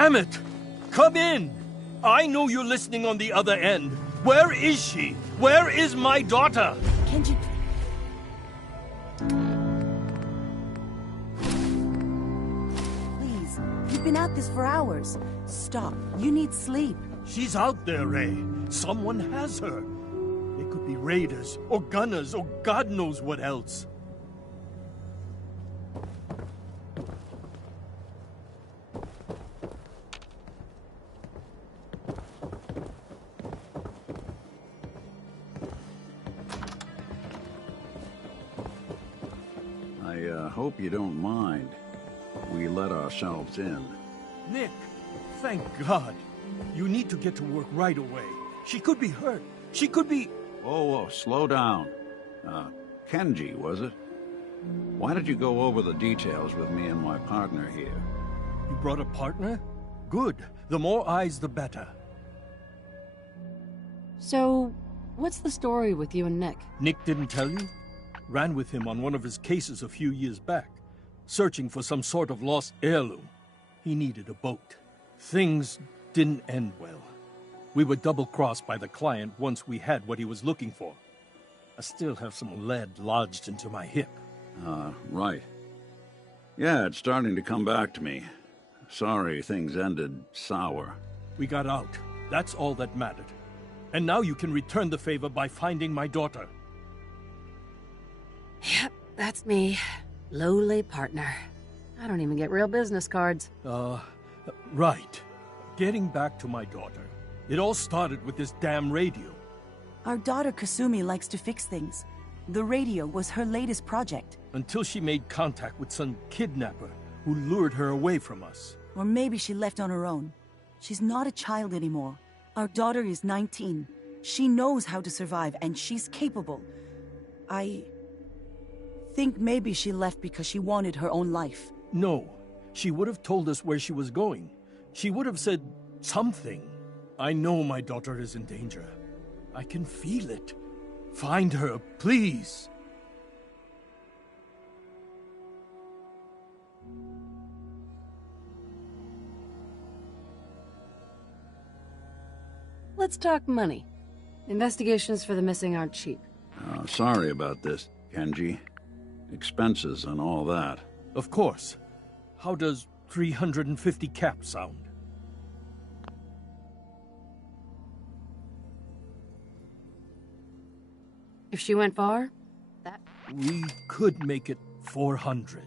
Damn it! Come in! I know you're listening on the other end. Where is she? Where is my daughter? Kenji... Please, you've been at this for hours. Stop. You need sleep. She's out there, Ray. Someone has her. They could be raiders, or gunners, or God knows what else. I hope you don't mind. We let ourselves in. Nick, thank God. You need to get to work right away. She could be hurt. She could be... Whoa, slow down. Kenji, was it? Why did you go over the details with me and my partner here? You brought a partner? Good. The more eyes, the better. So, what's the story with you and Nick? Nick didn't tell you? Ran with him on one of his cases a few years back, searching for some sort of lost heirloom. He needed a boat. Things didn't end well. We were double-crossed by the client once we had what he was looking for. I still have some lead lodged into my hip. Right. Yeah, it's starting to come back to me. Sorry things ended sour. We got out. That's all that mattered. And now you can return the favor by finding my daughter. Yep, that's me. Lowly partner. I don't even get real business cards. Right. Getting back to my daughter. It all started with this damn radio. Our daughter Kasumi likes to fix things. The radio was her latest project. Until she made contact with some kidnapper who lured her away from us. Or maybe she left on her own. She's not a child anymore. Our daughter is 19. She knows how to survive, and she's capable. I think maybe she left because she wanted her own life. No. She would have told us where she was going. She would have said something. I know my daughter is in danger. I can feel it. Find her, please. Let's talk money. Investigations for the missing aren't cheap. Sorry about this, Kenji. Expenses and all that. Of course. How does 350 cap sound? If she went far, We could make it 400.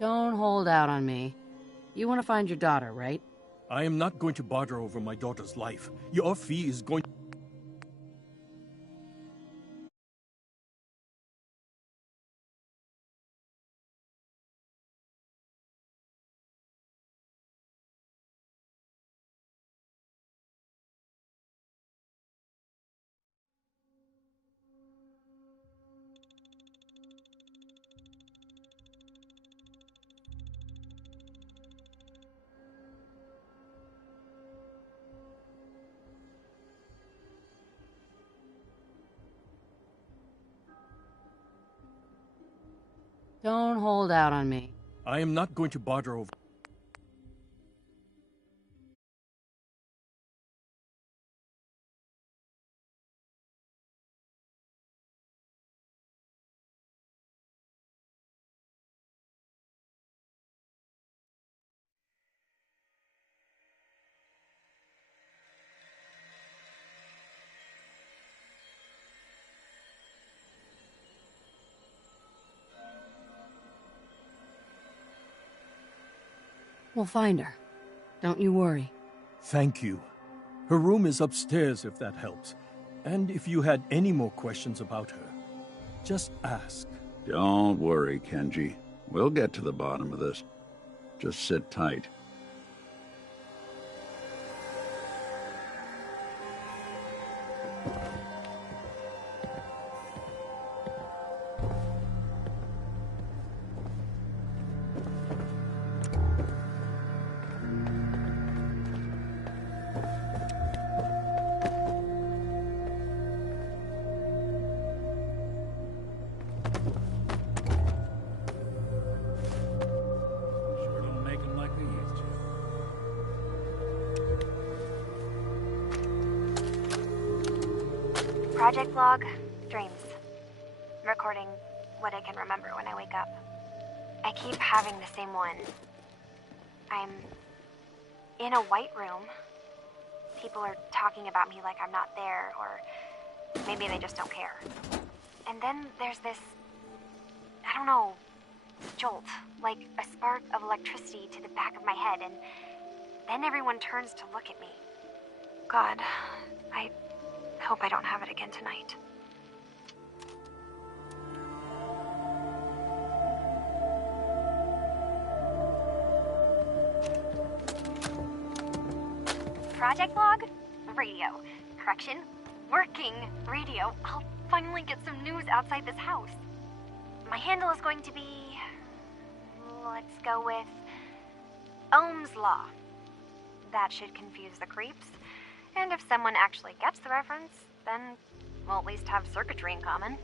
don't hold out on me. You want to find your daughter, right? I am not going to barter over my daughter's life. Your fee is going... Don't hold out on me. I am not going to barter over... We'll find her. Don't you worry. Thank you. Her room is upstairs if that helps. And if you had any more questions about her, just ask. Don't worry, Kenji. We'll get to the bottom of this. Just sit tight. Project log, dreams. Recording what I can remember when I wake up. I keep having the same one. I'm in a white room. People are talking about me like I'm not there, or maybe they just don't care. And then there's this, I don't know, jolt, like a spark of electricity to the back of my head, and then everyone turns to look at me. God, I hope I don't have it again tonight. Project log? Radio. Correction. Working radio. I'll finally get some news outside this house. My handle is going to be... let's go with... Ohm's Law. That should confuse the creeps. And if someone actually gets the reference, then we'll at least have circuitry in common.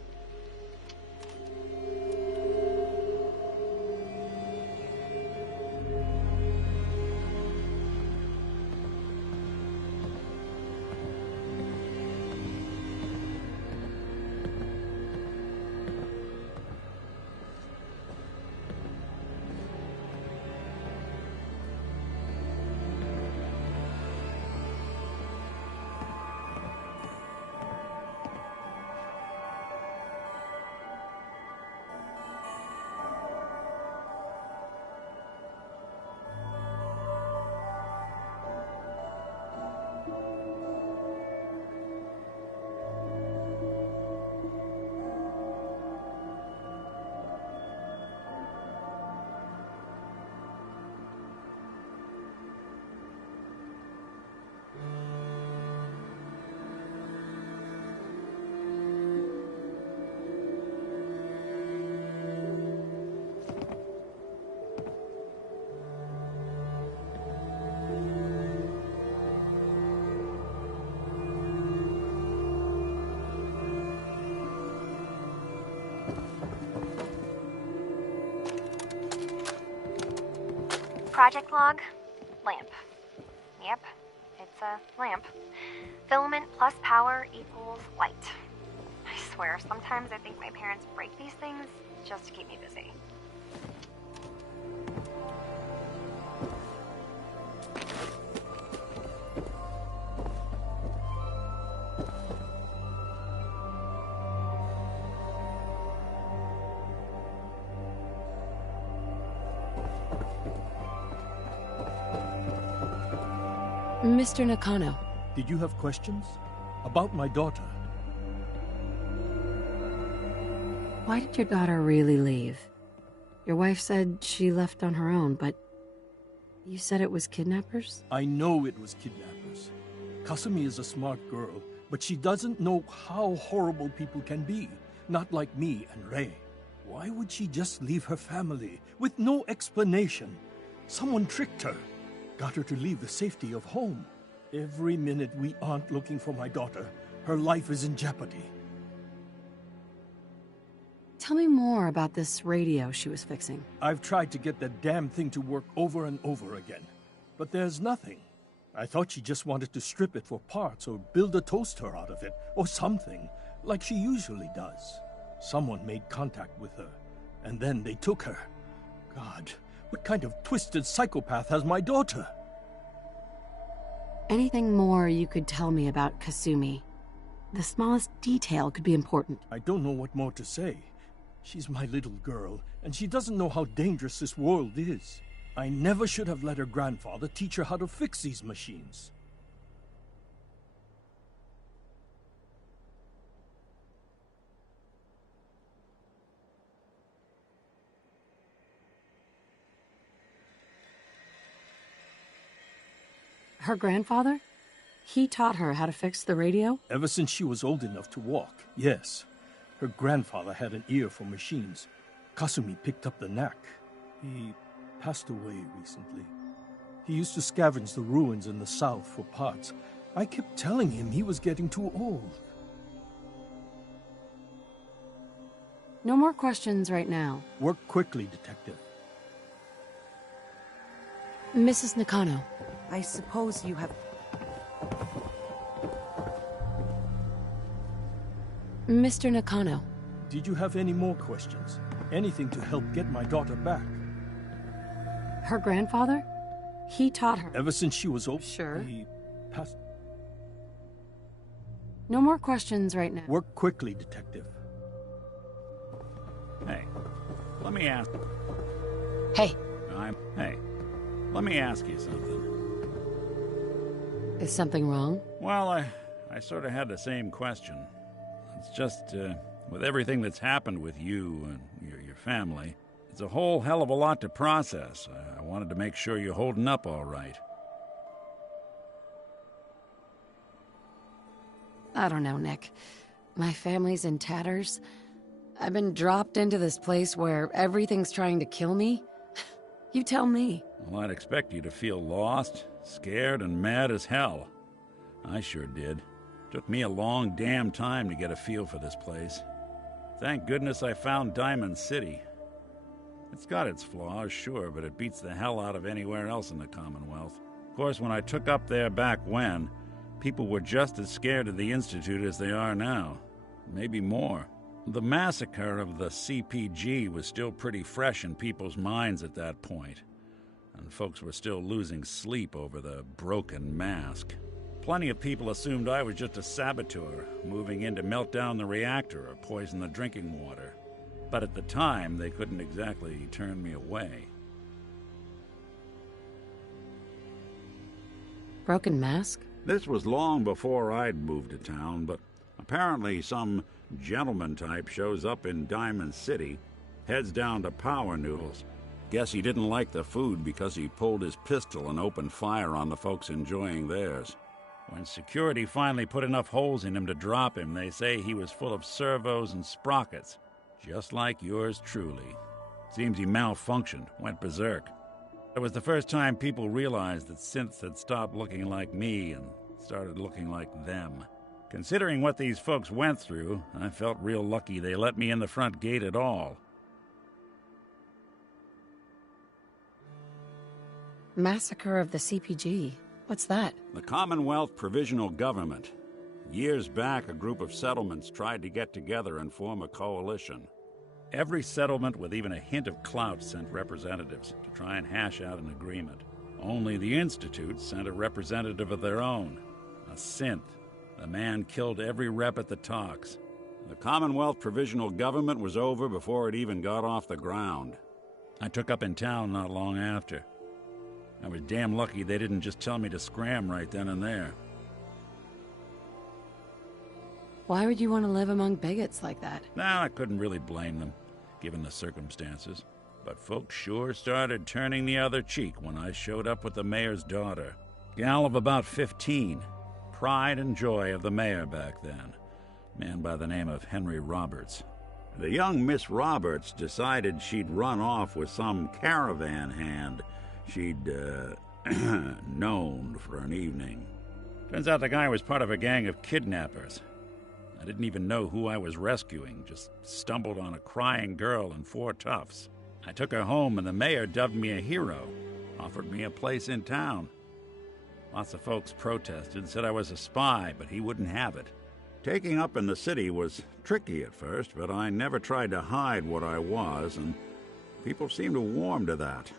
Project log, lamp. Yep, it's a lamp. Filament plus power equals light. I swear, sometimes I think my parents break these things just to keep me busy. Mr. Nakano. Did you have questions? About my daughter? Why did your daughter really leave? Your wife said she left on her own, but you said it was kidnappers? I know it was kidnappers. Kasumi is a smart girl, but she doesn't know how horrible people can be. Not like me and Ray. Why would she just leave her family with no explanation? Someone tricked her. Got her to leave the safety of home. Every minute we aren't looking for my daughter, her life is in jeopardy. Tell me more about this radio she was fixing. I've tried to get that damn thing to work over and over again, but there's nothing. I thought she just wanted to strip it for parts or build a toaster out of it, or something, like she usually does. Someone made contact with her, and then they took her. God, what kind of twisted psychopath has my daughter? Anything more you could tell me about Kasumi? The smallest detail could be important. I don't know what more to say. She's my little girl, and she doesn't know how dangerous this world is. I never should have let her grandfather teach her how to fix these machines. Her grandfather? He taught her how to fix the radio? Ever since she was old enough to walk, yes. Her grandfather had an ear for machines. Kasumi picked up the knack. He passed away recently. He used to scavenge the ruins in the south for parts. I kept telling him he was getting too old. No more questions right now. Work quickly, Detective. Mrs. Nakano. I suppose you have... Mr. Nakano. Did you have any more questions? Anything to help get my daughter back? Her grandfather? He taught her. Ever since she was old, Sure. he passed. No more questions right now. Work quickly, Detective. Hey, let me ask... Hey, Hey, let me ask you something. is something wrong? Well, I sort of had the same question. It's just, with everything that's happened with you and your family, it's a whole hell of a lot to process. I wanted to make sure you're holding up all right. I don't know, Nick. My family's in tatters. I've been dropped into this place where everything's trying to kill me. You tell me. Well, I'd expect you to feel lost, scared, and mad as hell. I sure did. Took me a long damn time to get a feel for this place. Thank goodness I found Diamond City. It's got its flaws, sure, but it beats the hell out of anywhere else in the Commonwealth. Of course, when I took up there back when, people were just as scared of the Institute as they are now. Maybe more. The massacre of the CPG was still pretty fresh in people's minds at that point, and folks were still losing sleep over the broken mask. Plenty of people assumed I was just a saboteur, moving in to melt down the reactor or poison the drinking water. But at the time, they couldn't exactly turn me away. Broken mask? This was long before I'd moved to town, but apparently some gentleman type shows up in Diamond City, heads down to Power Noodles. Guess he didn't like the food because he pulled his pistol and opened fire on the folks enjoying theirs. When security finally put enough holes in him to drop him, they say he was full of servos and sprockets, just like yours truly. Seems he malfunctioned, went berserk. It was the first time people realized that synths had stopped looking like me and started looking like them. Considering what these folks went through, I felt real lucky they let me in the front gate at all. Massacre of the CPG. What's that? The Commonwealth Provisional Government. Years back, a group of settlements tried to get together and form a coalition. Every settlement with even a hint of clout sent representatives to try and hash out an agreement. Only the Institute sent a representative of their own, a synth. The man killed every rep at the talks. The Commonwealth Provisional Government was over before it even got off the ground. I took up in town not long after. I was damn lucky they didn't just tell me to scram right then and there. Why would you want to live among bigots like that? Nah, I couldn't really blame them, given the circumstances. But folks sure started turning the other cheek when I showed up with the mayor's daughter. Gal of about 15. Pride and joy of the mayor back then. Man by the name of Henry Roberts. The young Miss Roberts decided she'd run off with some caravan hand she'd, known for an evening. Turns out the guy was part of a gang of kidnappers. I didn't even know who I was rescuing, just stumbled on a crying girl and 4 toughs. I took her home and the mayor dubbed me a hero, offered me a place in town. Lots of folks protested, said I was a spy, but he wouldn't have it. Taking up in the city was tricky at first, but I never tried to hide what I was, and people seemed to warm to that.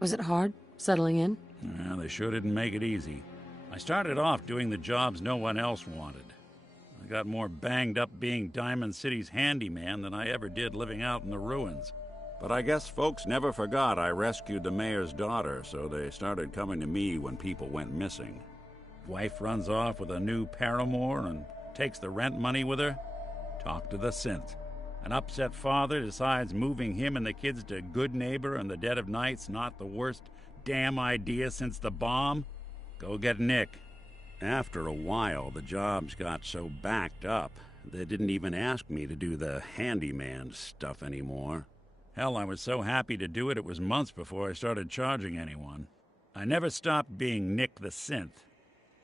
Was it hard, settling in? Yeah, they sure didn't make it easy. I started off doing the jobs no one else wanted. I got more banged up being Diamond City's handyman than I ever did living out in the ruins. But I guess folks never forgot I rescued the mayor's daughter, so they started coming to me when people went missing. Wife runs off with a new paramour and takes the rent money with her. Talk to the synth. An upset father decides moving him and the kids to Good Neighbor in the dead of night's not the worst damn idea since the bomb. Go get Nick. After a while, the jobs got so backed up, they didn't even ask me to do the handyman stuff anymore. Hell, I was so happy to do it, it was months before I started charging anyone. I never stopped being Nick the Synth,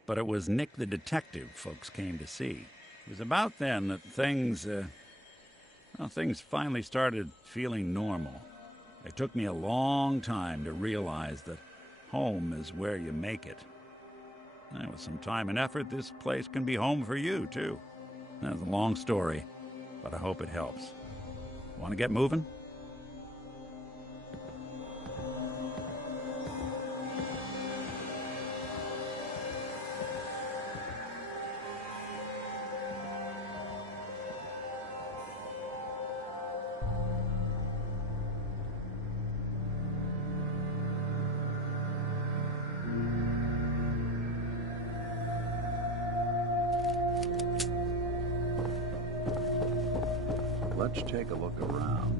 but it was Nick the Detective folks came to see. It was about then that things finally started feeling normal. It took me a long time to realize that home is where you make it. And with some time and effort, this place can be home for you, too. That's a long story, but I hope it helps. Want to get moving? Let's take a look around.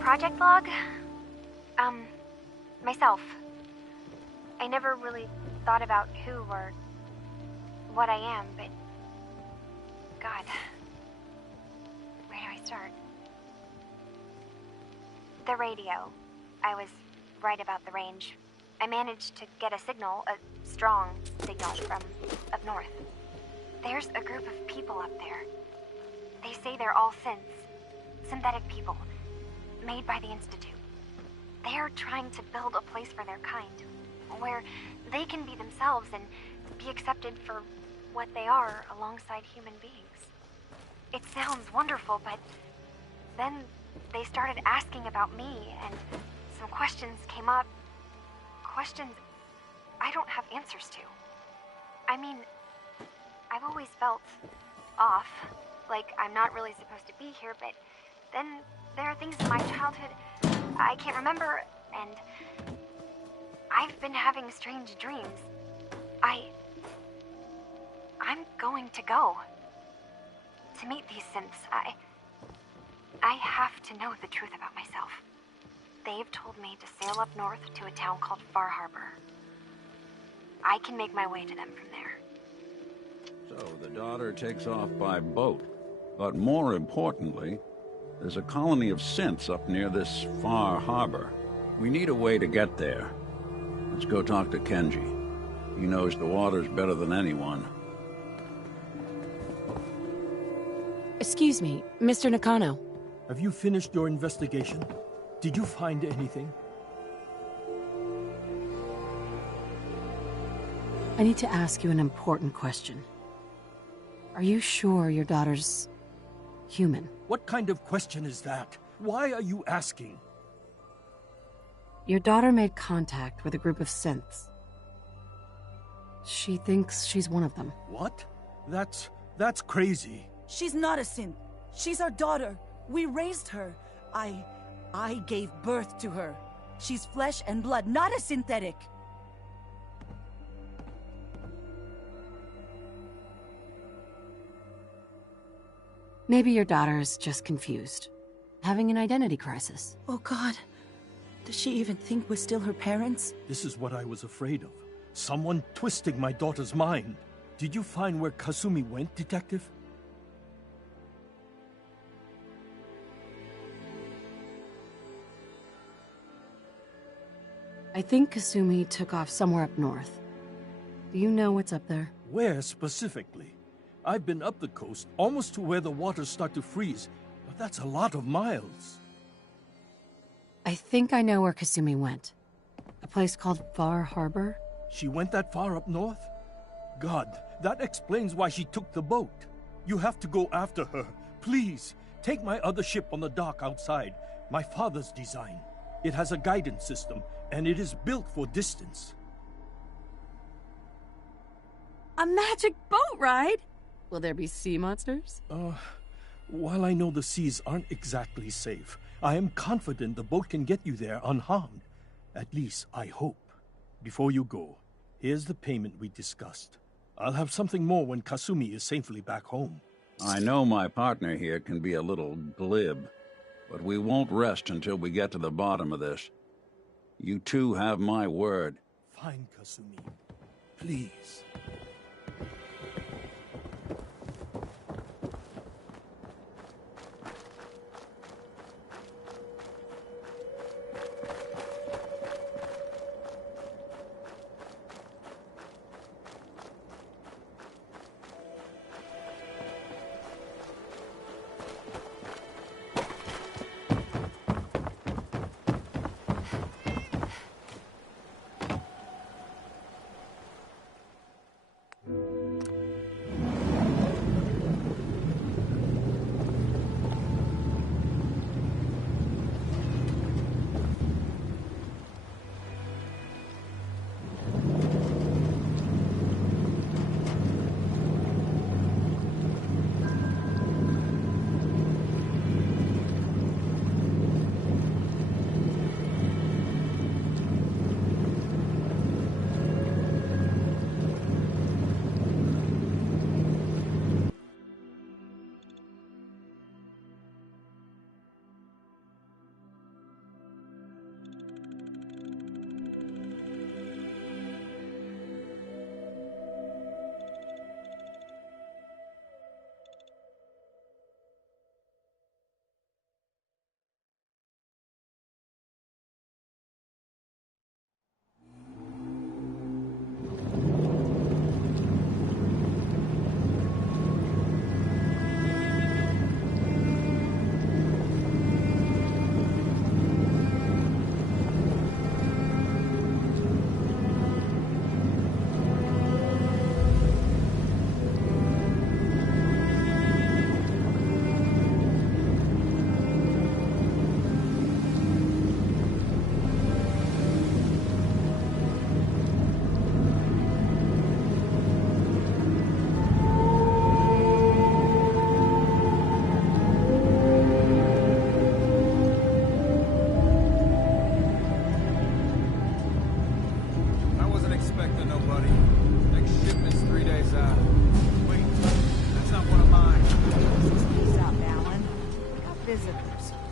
Project log? Myself. I never really thought about who or what I am, but... God. Where do I start? The radio. I was right about the range. I managed to get a signal, a strong signal from up north. There's a group of people up there. They say they're all synths. Synthetic people. Made by the Institute. They're trying to build a place for their kind, where they can be themselves and be accepted for what they are alongside human beings. It sounds wonderful, but then they started asking about me, and some questions came up. Questions I don't have answers to. I mean, I've always felt off, like I'm not really supposed to be here, but then there are things in my childhood I can't remember, and I've been having strange dreams. I'm going to go to meet these synths. I have to know the truth about myself. They've told me to sail up north to a town called Far Harbor. I can make my way to them from there. So the daughter takes off by boat. But more importantly, there's a colony of synths up near this Far Harbor. We need a way to get there. Let's go talk to Kenji. He knows the waters better than anyone. Excuse me, Mr. Nakano. Have you finished your investigation? Did you find anything? I need to ask you an important question. Are you sure your daughter's human? What kind of question is that? Why are you asking? Your daughter made contact with a group of synths. She thinks she's one of them. What? That's crazy. She's not a synth. She's our daughter. We raised her. I gave birth to her. She's flesh and blood, not a synthetic. Maybe your daughter is just confused, having an identity crisis. Oh God. Does she even think we're still her parents? This is what I was afraid of. Someone twisting my daughter's mind. Did you find where Kasumi went, Detective? I think Kasumi took off somewhere up north. Do you know what's up there? Where specifically? I've been up the coast, almost to where the waters start to freeze, but that's a lot of miles. I think I know where Kasumi went. A place called Far Harbor? She went that far up north? God, that explains why she took the boat. You have to go after her. Please, take my other ship on the dock outside. My father's design. It has a guidance system, and it is built for distance. A magic boat ride? Will there be sea monsters? While I know the seas aren't exactly safe, I am confident the boat can get you there unharmed. At least, I hope. Before you go, here's the payment we discussed. I'll have something more when Kasumi is safely back home. I know my partner here can be a little glib, but we won't rest until we get to the bottom of this. You two have my word. Fine, Kasumi. Please.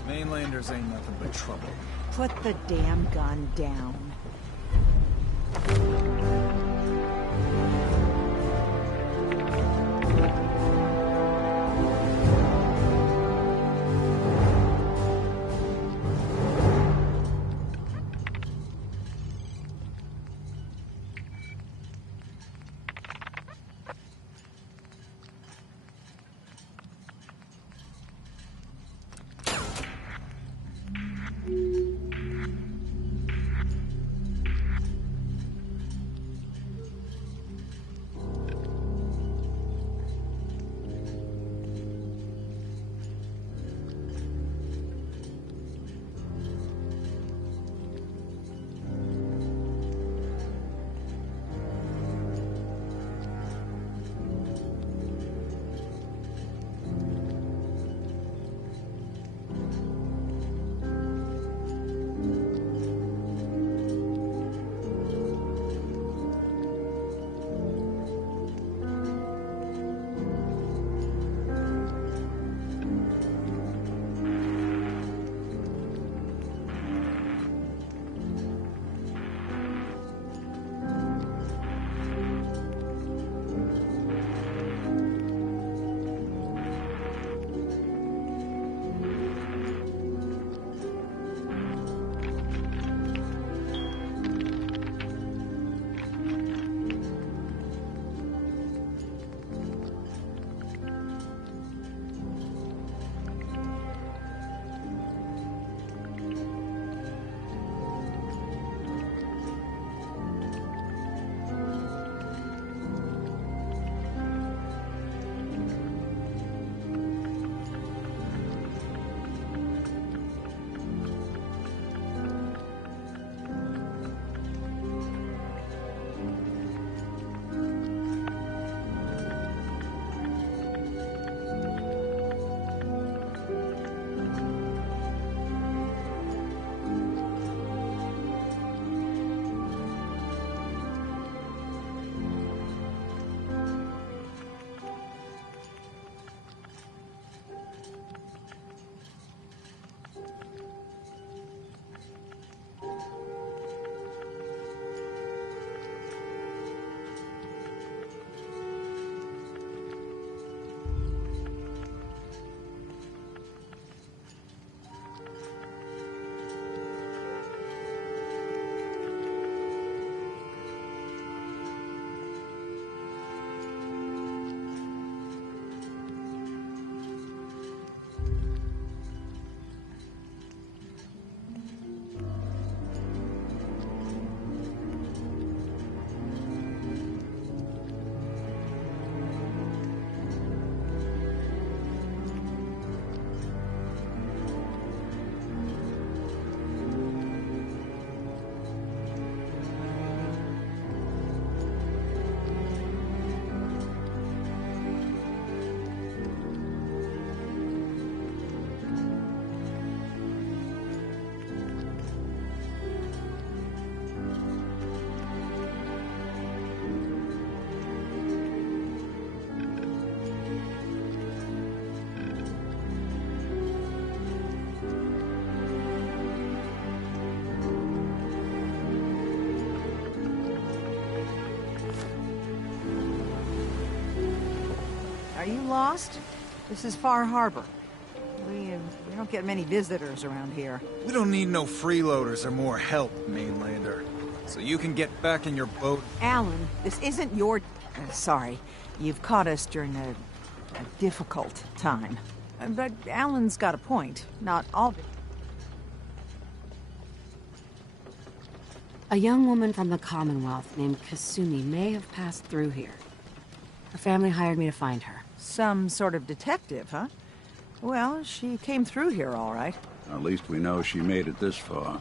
Mainlanders ain't nothing but trouble. Put the damn gun down. Are you lost? This is Far Harbor. We don't get many visitors around here. We don't need no freeloaders or more help, mainlander. So you can get back in your boat. Alan, this isn't your... sorry. You've caught us during a difficult time. But Alan's got a point. Not all... A young woman from the Commonwealth named Kasumi may have passed through here. Her family hired me to find her. Some sort of detective, huh? Well, she came through here all right. At least we know she made it this far.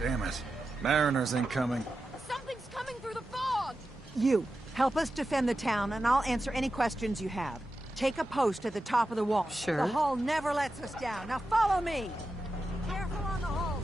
Damn it. Mariners incoming. Something's coming through the fog! You, help us defend the town, and I'll answer any questions you have. Take a post at the top of the wall. Sure. The hull never lets us down. Now follow me! Careful on the hull,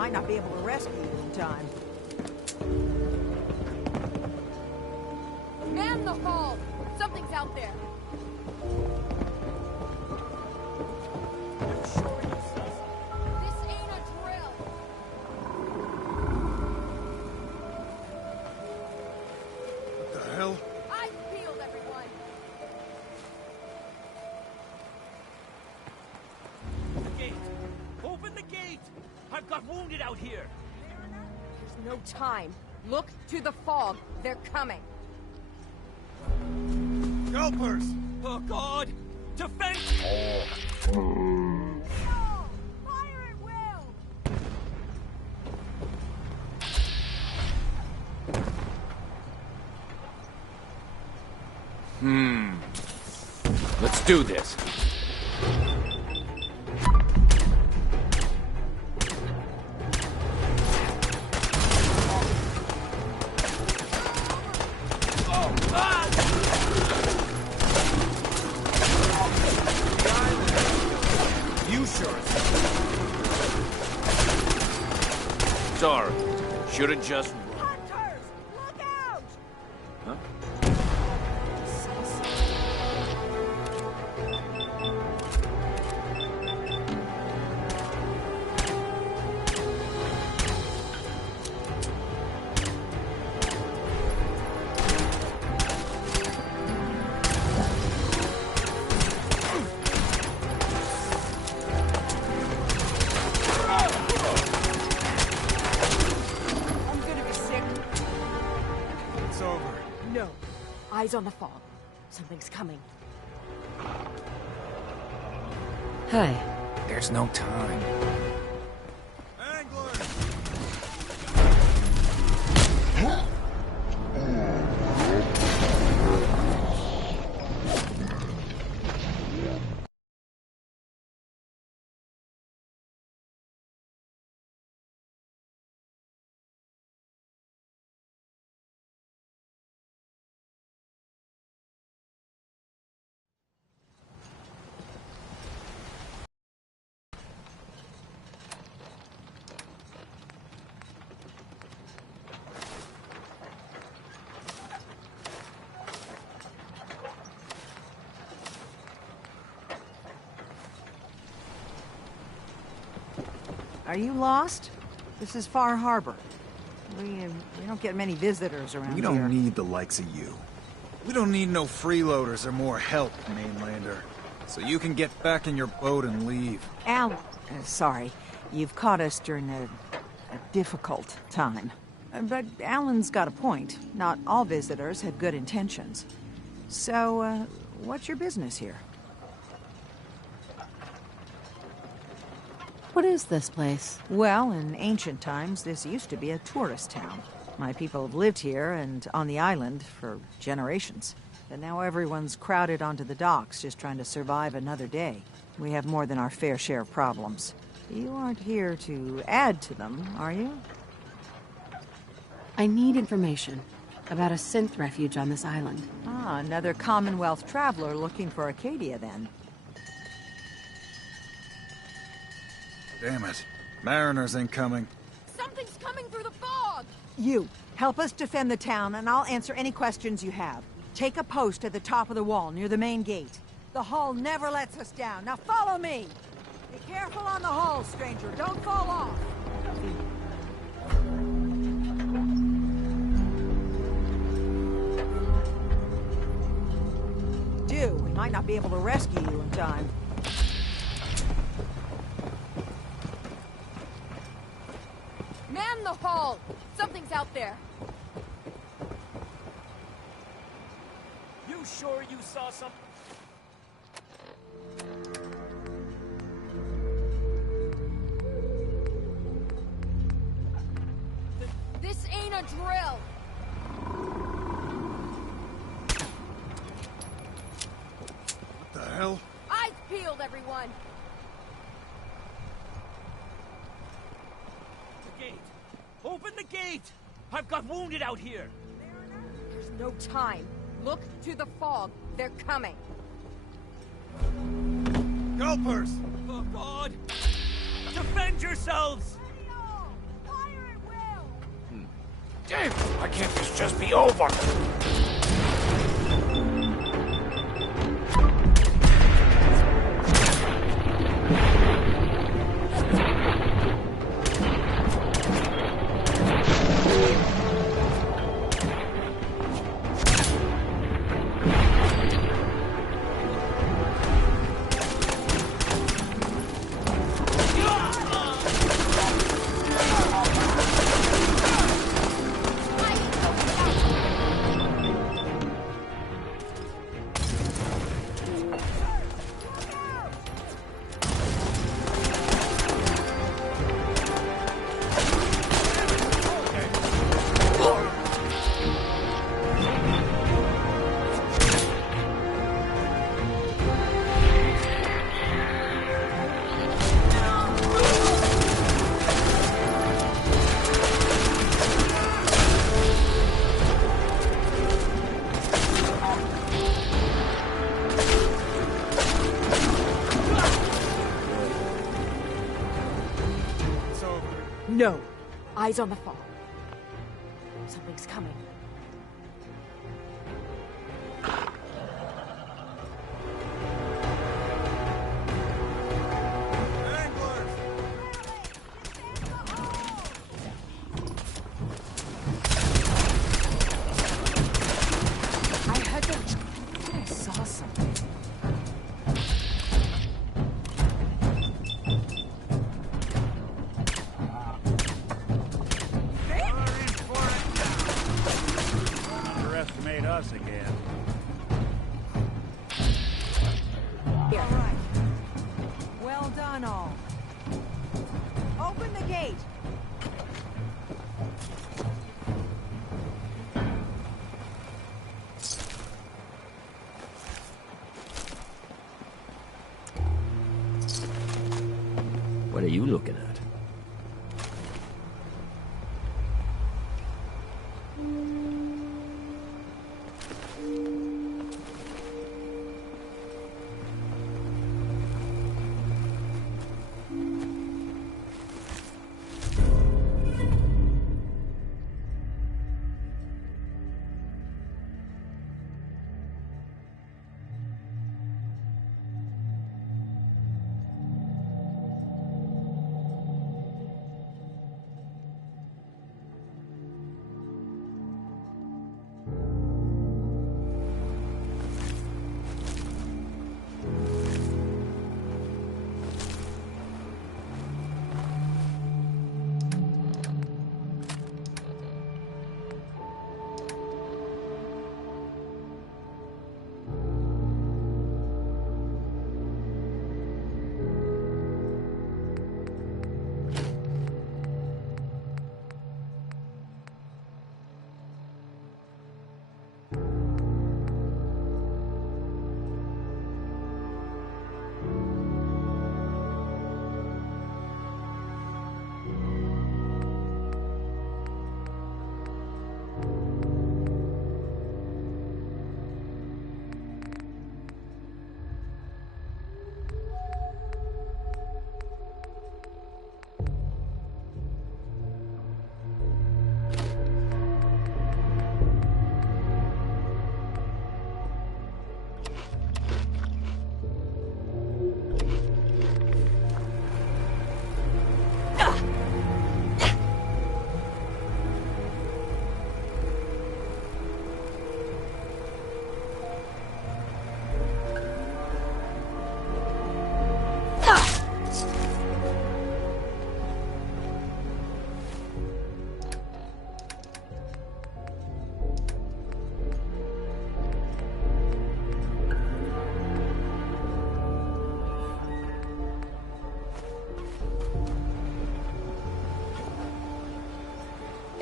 might not be able to rescue you in time. Man the hall! Something's out there! You sure you saw something? This ain't a drill! What the hell? Eyes peeled, everyone! The gate! Open the gate! I've got wounded out here! There's no time. Look to the fog. They're coming. Helpers! Oh, God! Defend! Fire at will! Let's do this. You sure? Sorry. Should've just... Hunters! Look out! Huh? I'm gonna be sick. It's over. No. Eyes on the fog. Something's coming. Hi. There's no time. Anglers! Are you lost? This is Far Harbor. We don't get many visitors around We here. don't need the likes of you. We don't need no freeloaders or more help, mainlander. So you can get back in your boat and leave. Alan, sorry. You've caught us during a difficult time. But Alan's got a point. Not all visitors have good intentions. So, what's your business here? What is this place? Well, in ancient times, this used to be a tourist town. My people have lived here and on the island for generations. But now everyone's crowded onto the docks, just trying to survive another day. We have more than our fair share of problems. You aren't here to add to them, are you? I need information about a synth refuge on this island. Ah, another Commonwealth traveler looking for Acadia, then. Damn it. Mariners incoming. Something's coming through the fog! You, help us defend the town, and I'll answer any questions you have. Take a post at the top of the wall, near the main gate. The hull never lets us down. Now follow me! Be careful on the hull, stranger. Don't fall off! Do. We might not be able to rescue you in time. Man the hull! Something's out there! You sure you saw something? This ain't a drill! What the hell? Eyes peeled, everyone! The gate! Open the gate! I've got wounded out here! There's no time. Look to the fog. They're coming. Helpers! Oh, God! Defend yourselves! Damn! Why can't this just be over? No. Eyes on the fog. Something's coming. I heard them. I saw something. Underestimate us again. All right. Well done, all. Open the gate. What are you looking at?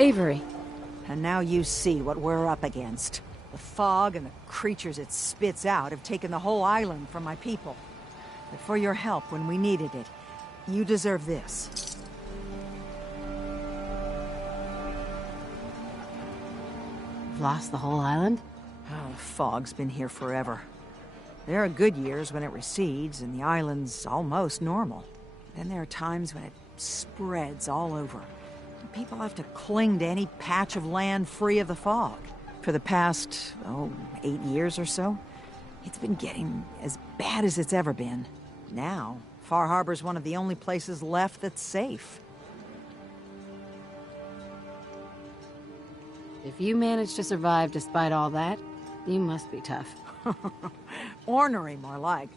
Avery. And now you see what we're up against. The fog and the creatures it spits out have taken the whole island from my people. But for your help when we needed it, you deserve this. Lost the whole island? Oh, the fog's been here forever. There are good years when it recedes and the island's almost normal. Then there are times when it spreads all over. People have to cling to any patch of land free of the fog. For the past, 8 years or so, it's been getting as bad as it's ever been. Now, Far Harbor's one of the only places left that's safe. If you manage to survive despite all that, you must be tough. Ornery, more like.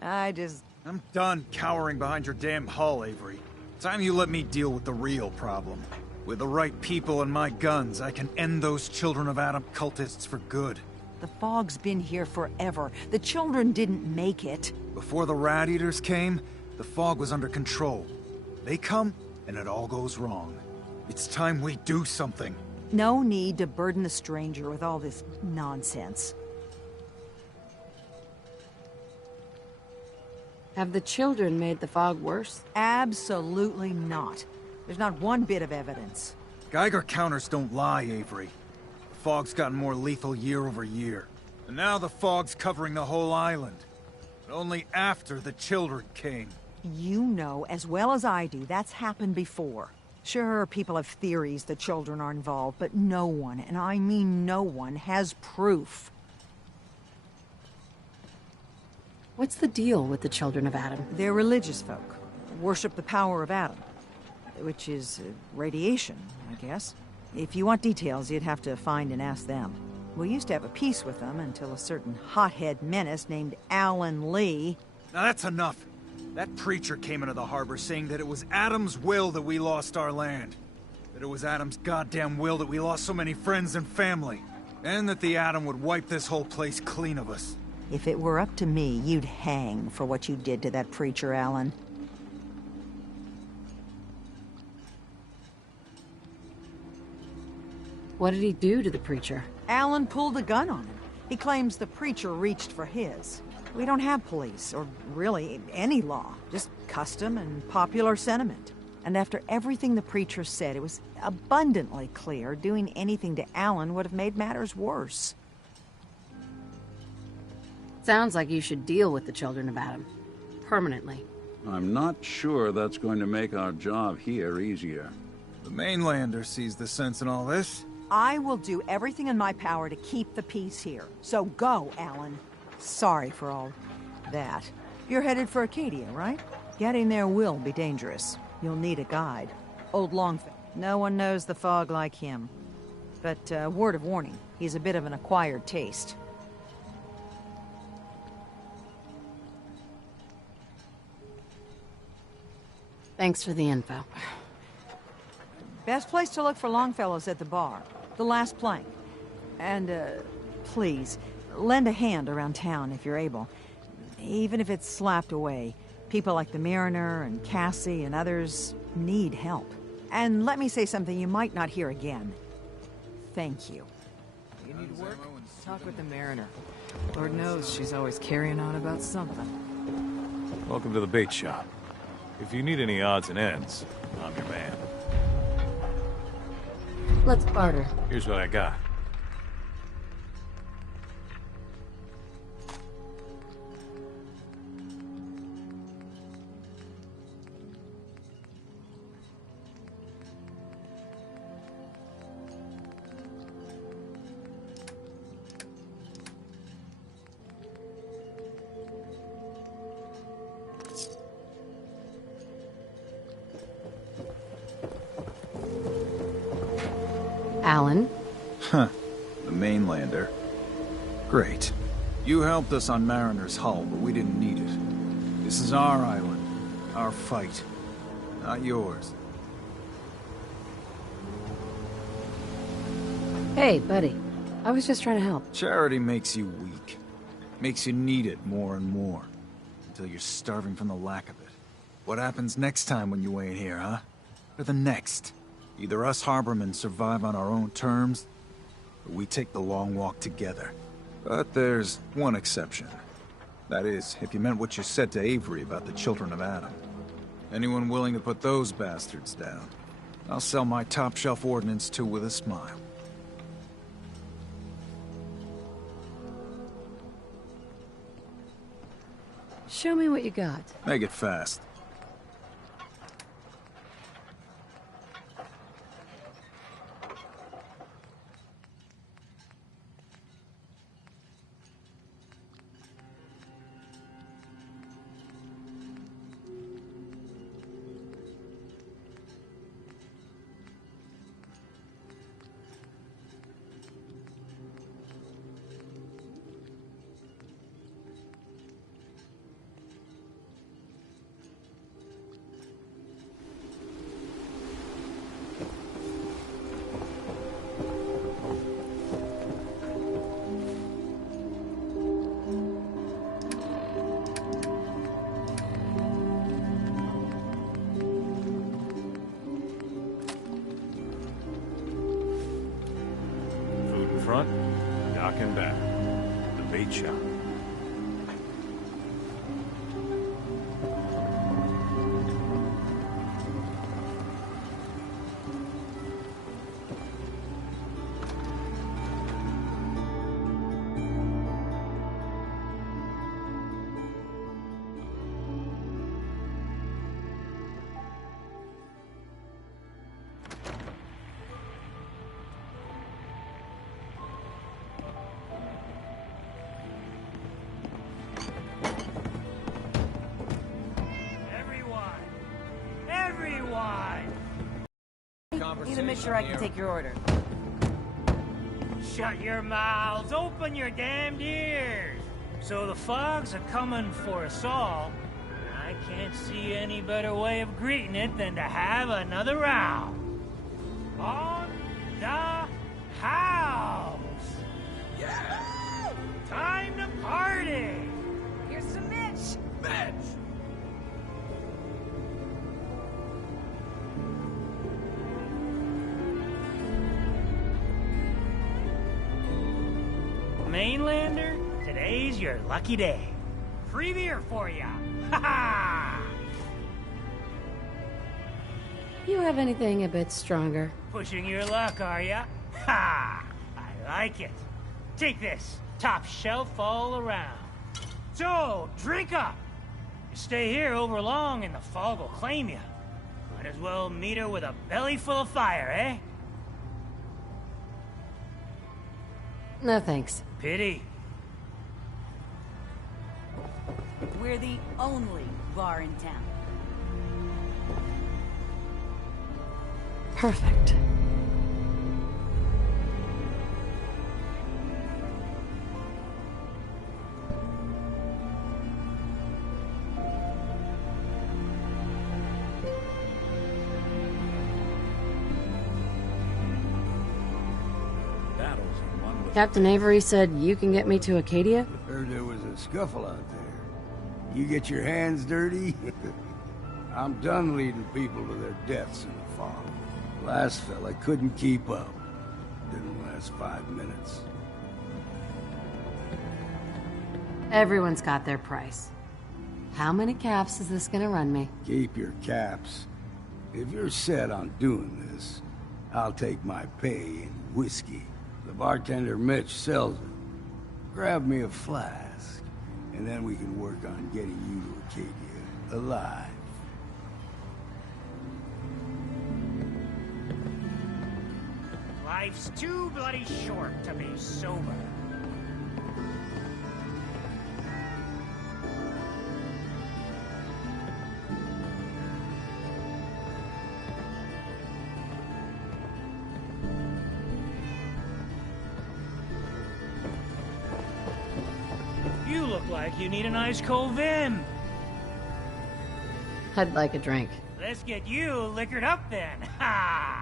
I'm done cowering behind your damn hull, Avery. Time you let me deal with the real problem. With the right people and my guns, I can end those Children of Adam cultists for good. The fog's been here forever. The children didn't make it. Before the Rat Eaters came, the fog was under control. They come, and it all goes wrong. It's time we do something. No need to burden the stranger with all this nonsense. Have the children made the fog worse? Absolutely not. There's not one bit of evidence. Geiger counters don't lie, Avery. The fog's gotten more lethal year over year. And now the fog's covering the whole island. But only after the children came. You know as well as I do that's happened before. Sure, people have theories the children are involved, but no one, and I mean no one, has proof. What's the deal with the Children of Adam? They're religious folk. Worship the power of Adam. Which is radiation, I guess. If you want details, you'd have to find and ask them. We used to have a peace with them until a certain hothead menace named Alan Lee... Now that's enough. That preacher came into the harbor saying that it was Adam's will that we lost our land. That it was Adam's goddamn will that we lost so many friends and family. And that the Adam would wipe this whole place clean of us. If it were up to me, you'd hang for what you did to that preacher, Alan. What did he do to the preacher? Alan pulled a gun on him. He claims the preacher reached for his. We don't have police, or really any law. Just custom and popular sentiment. And after everything the preacher said, it was abundantly clear doing anything to Alan would have made matters worse. Sounds like you should deal with the Children of Adam. Permanently. I'm not sure that's going to make our job here easier. The mainlander sees the sense in all this. I will do everything in my power to keep the peace here. So go, Alan. Sorry for all that. You're headed for Acadia, right? Getting there will be dangerous. You'll need a guide. Old Longfellow. No one knows the fog like him. But, word of warning, he's a bit of an acquired taste. Thanks for the info. Best place to look for Longfellow's at the bar. The last plank. And, please, lend a hand around town if you're able. Even if it's slapped away. People like the Mariner and Cassie and others need help. And let me say something you might not hear again. Thank you. You need work? Talk with the Mariner. Lord knows she's always carrying on about something. Welcome to the bait shop. If you need any odds and ends, I'm your man. Let's barter. Here's what I got. Alan? Huh. The mainlander. Great. You helped us on Mariner's hull, but we didn't need it. This is our island. Our fight. Not yours. Hey, buddy. I was just trying to help. Charity makes you weak. Makes you need it more and more. Until you're starving from the lack of it. What happens next time when you ain't here, huh? Or the next? Either us harbormen survive on our own terms, or we take the long walk together. But there's one exception. That is, if you meant what you said to Avery about the Children of Adam. Anyone willing to put those bastards down, I'll sell my top-shelf ordnance to with a smile. Show me what you got. Make it fast. front, dock and back. The bait shop. Need to make sure I can take your order. Shut your mouths, open your damned ears. So the fogs are coming for us all. I can't see any better way of greeting it than to have another round. On the house. Yeah! Time to party. Here's some Mitch. Mitch! Mainlander, today's your lucky day. Free beer for ya. Ha ha! You have anything a bit stronger? Pushing your luck, are ya? Ha! I like it. Take this. Top shelf all around. So, drink up. You stay here over long and the fog will claim you. Might as well meet her with a belly full of fire, eh? No thanks. Pity. We're the only bar in town. Perfect. Captain Avery said you can get me to Acadia? Heard there was a scuffle out there. You get your hands dirty? I'm done leading people to their deaths in the fog. Last fella couldn't keep up. Didn't last 5 minutes. Everyone's got their price. How many caps is this gonna run me? Keep your caps. If you're set on doing this, I'll take my pay in whiskey. The bartender Mitch sells it. Grab me a flask, and then we can work on getting you to Acadia alive. Life's too bloody short to be sober. You look like you need an ice cold vim. I'd like a drink. Let's get you liquored up then. Ha!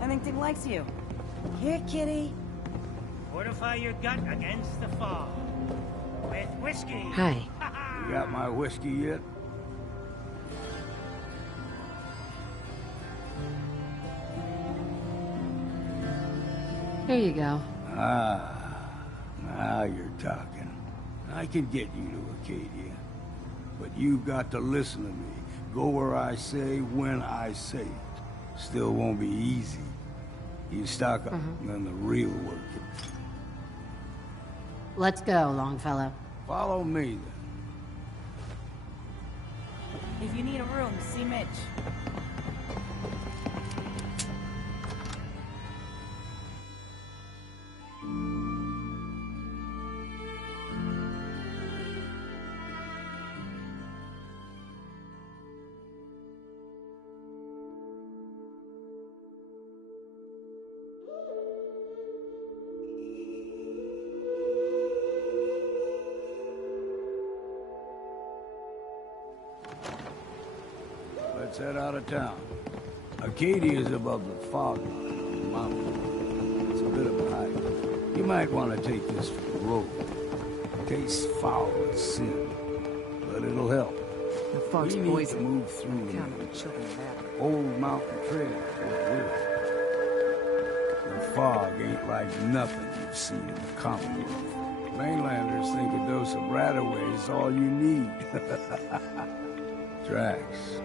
Remington likes you. Here, kitty. Fortify your gut against the fog. With whiskey. Hi. You got my whiskey yet? Here you go. Ah, now you're talking. I can get you to Acadia. But you've got to listen to me. Go where I say, when I say it. Still won't be easy. You stock up, then the real work. Let's go, Longfellow. Follow me, then. If you need a room, see Mitch. Let's head out of town. Arcadia is above the fog line on the mountain. It's a bit of a hike. You might want to take this for the road. Tastes foul as sin, but it'll help. The fog's We need to poison. move through Count on the children of that. old mountain trail. The fog ain't like nothing you've seen in the Commonwealth. Mainlanders think a dose of Radaway is all you need. Tracks.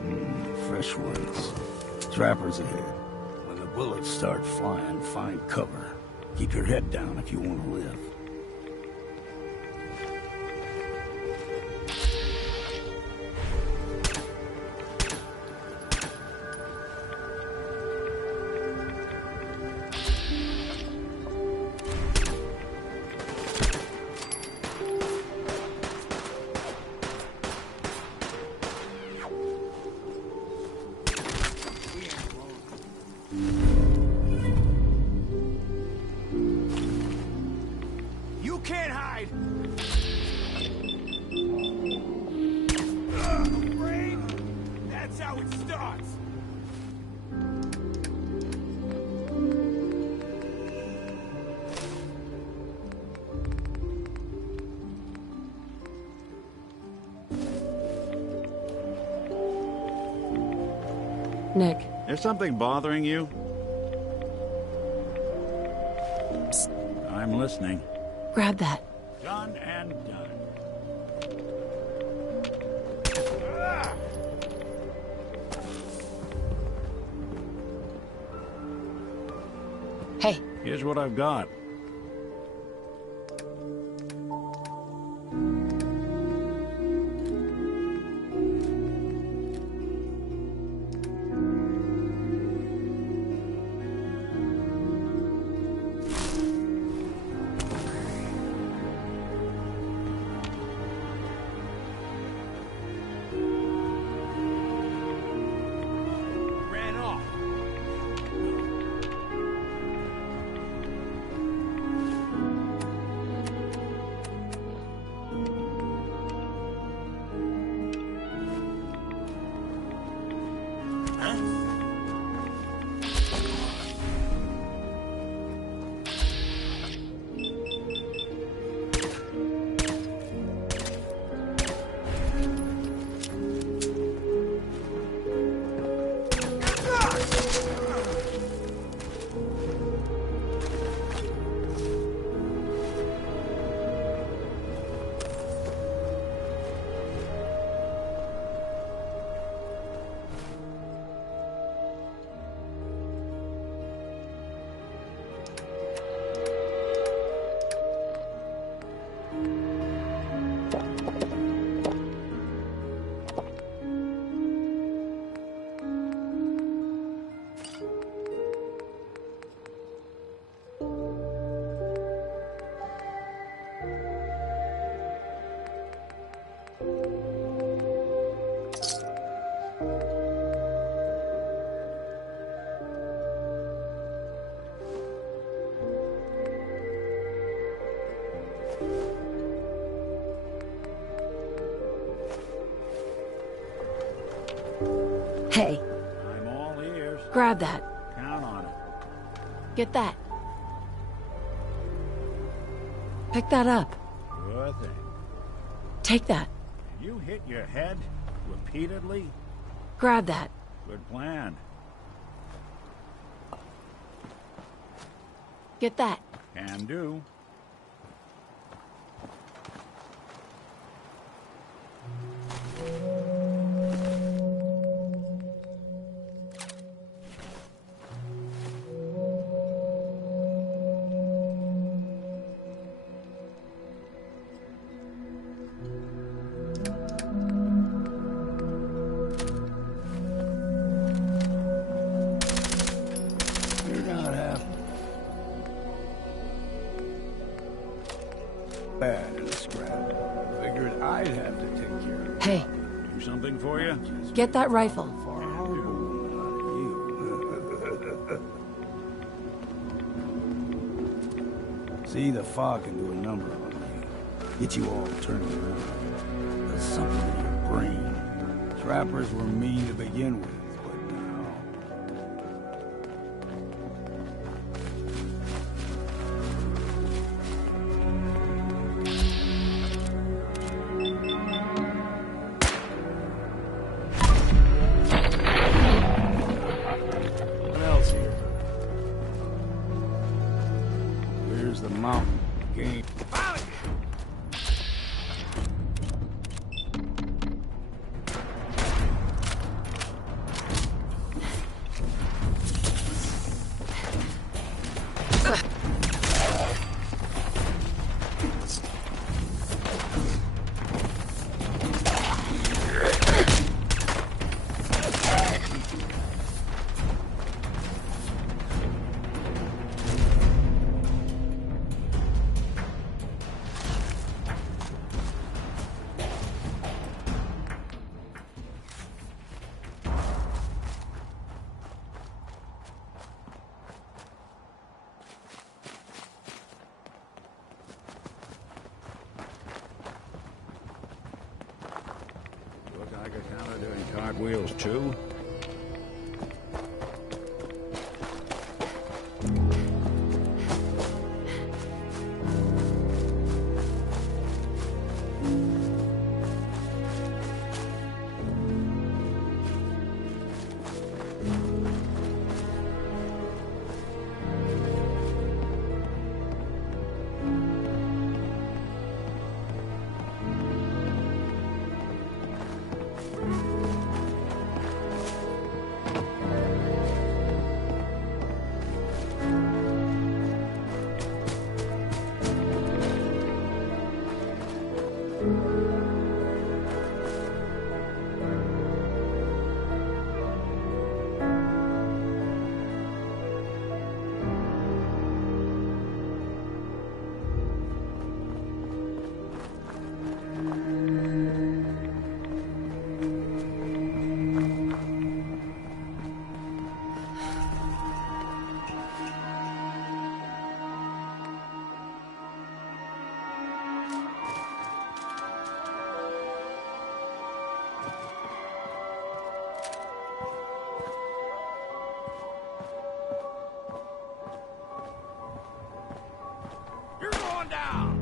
Fresh ones. Trappers ahead. When the bullets start flying, find cover. Keep your head down if you want to live. You can't hide! Brain! That's how it starts! Nick. There's something bothering you? Psst. I'm listening. Grab that. Done and done. Hey. Here's what I've got. Ran off. Hey. I'm all ears. Grab that. Count on it. Get that. Pick that up. Sure thing. Take that. You hit your head repeatedly? Grab that. Good plan. Get that. Can do. You're not half bad in a scrap. Figured I'd have to take care of it. Hey. Do something for you? Get that rifle. See, the fog can do a number on you. Get you all turned around. There's something in your brain. Trappers were mean to begin with. Here's the mountain. Game. Look like a counter doing cartwheels too. You're going down!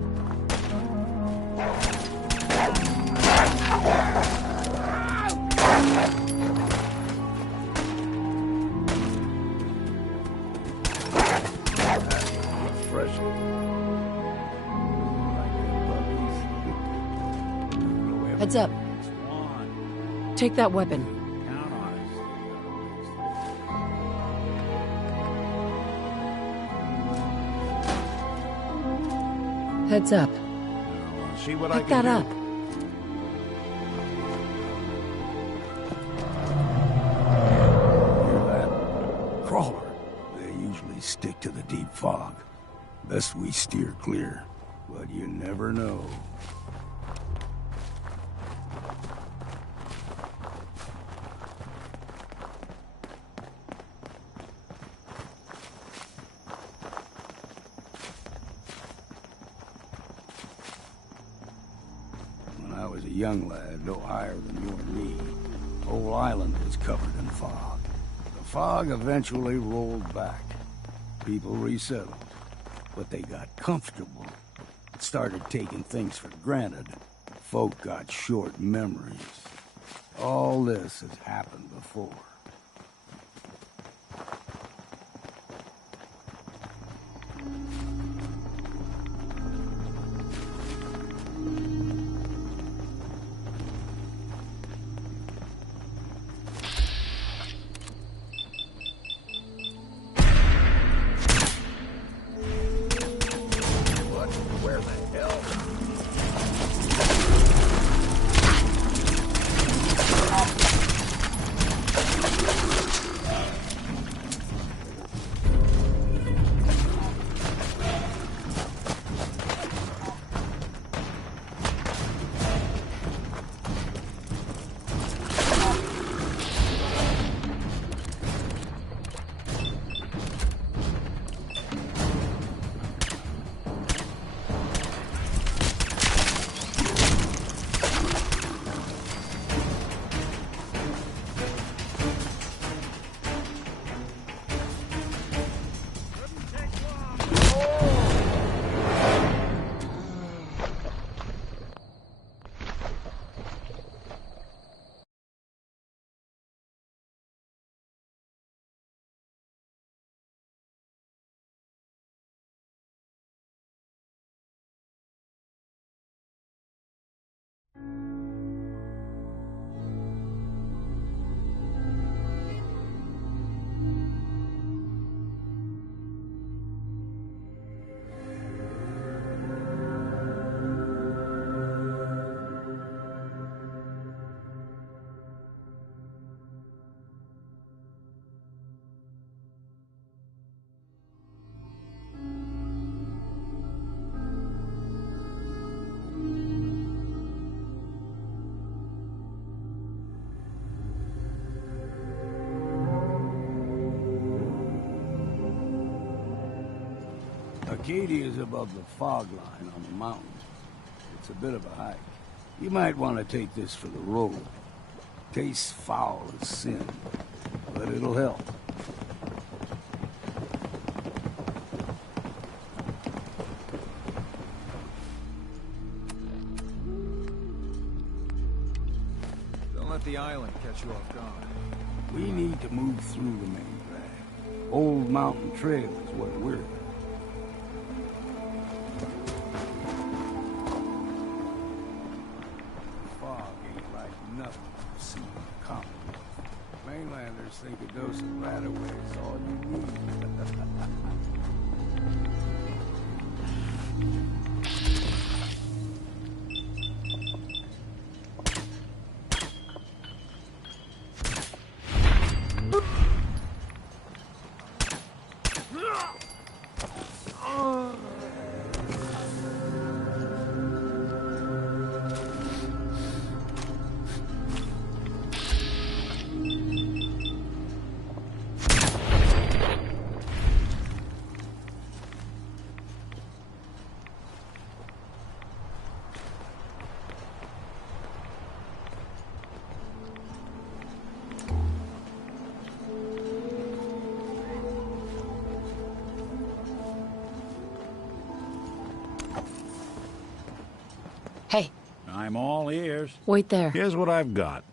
Heads up. Take that weapon. Heads up. See what Pick that up. Hear that? Crawler. They usually stick to the deep fog. Best we steer clear. But you never know. When I was a young lad, no higher than you and me, the whole island was covered in fog. The fog eventually rolled back. People resettled, but they got comfortable. Started taking things for granted. Folk got short memories. All this has happened before. Acadia is above the fog line on the mountain. It's a bit of a hike. You might want to take this for the road. Tastes foul as sin, but it'll help. Don't let the island catch you off guard. We need to move through the main drag. Old Mountain Trail is what we're in. Fog ain't like nothing you've seen in comic books. Mainlanders think a dose of Radaway is all you need. Hey. I'm all ears. Wait there. Here's what I've got.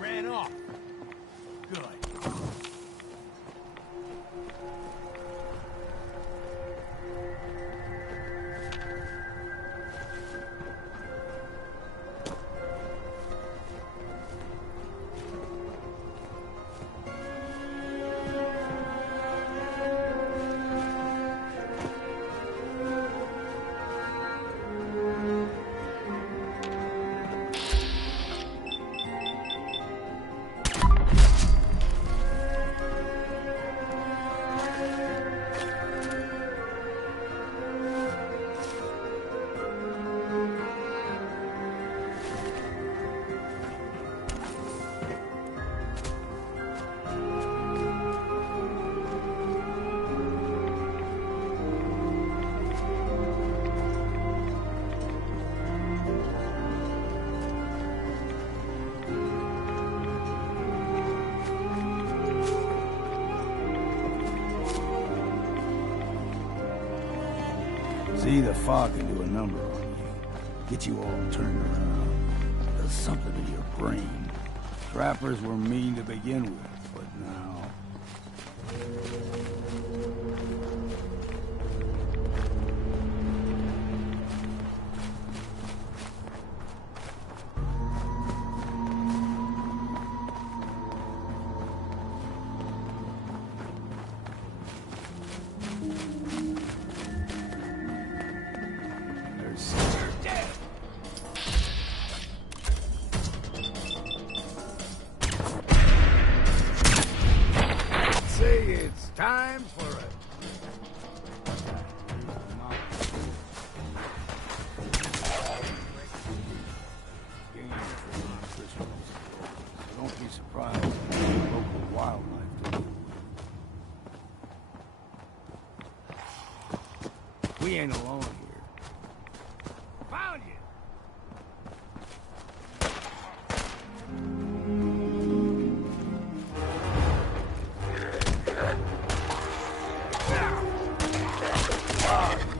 Ran off. Good. See, the fog can do a number on you. Get you all turned around. Does something to your brain. Trappers were mean to begin with, but now... It's time for it. Don't be surprised if local wildlife do. We ain't alone here. Found you!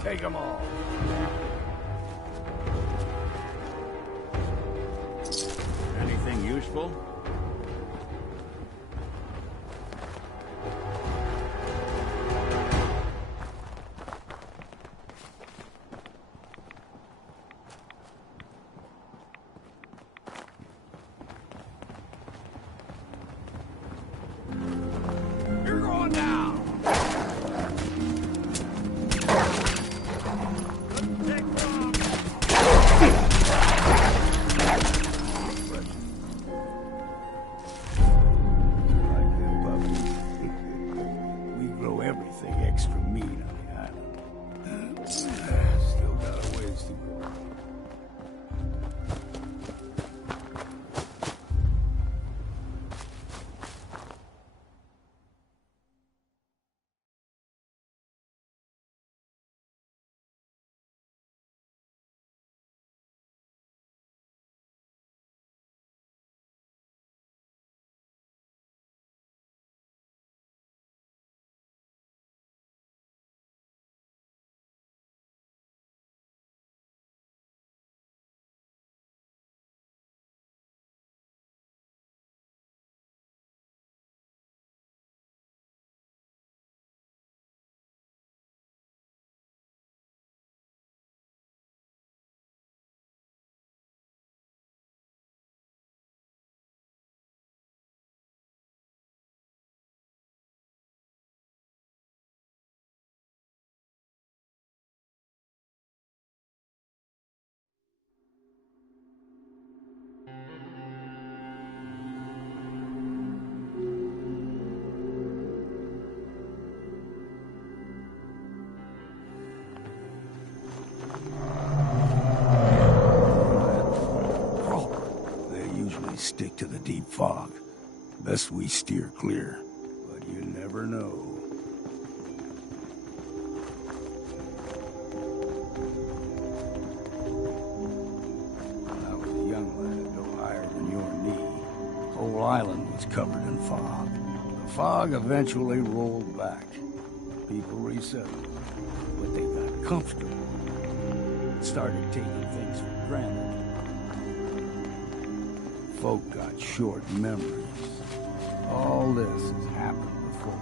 Take them all. Anything useful? You're going down! We grow everything extra mean on the island. Still got a ways to go. Stick to the deep fog. Best we steer clear, but you never know. When I was a young lad, no higher than your knee, the whole island was covered in fog. The fog eventually rolled back. People resettled, but they got comfortable and started taking things for granted. Folk got short memories. All this has happened before.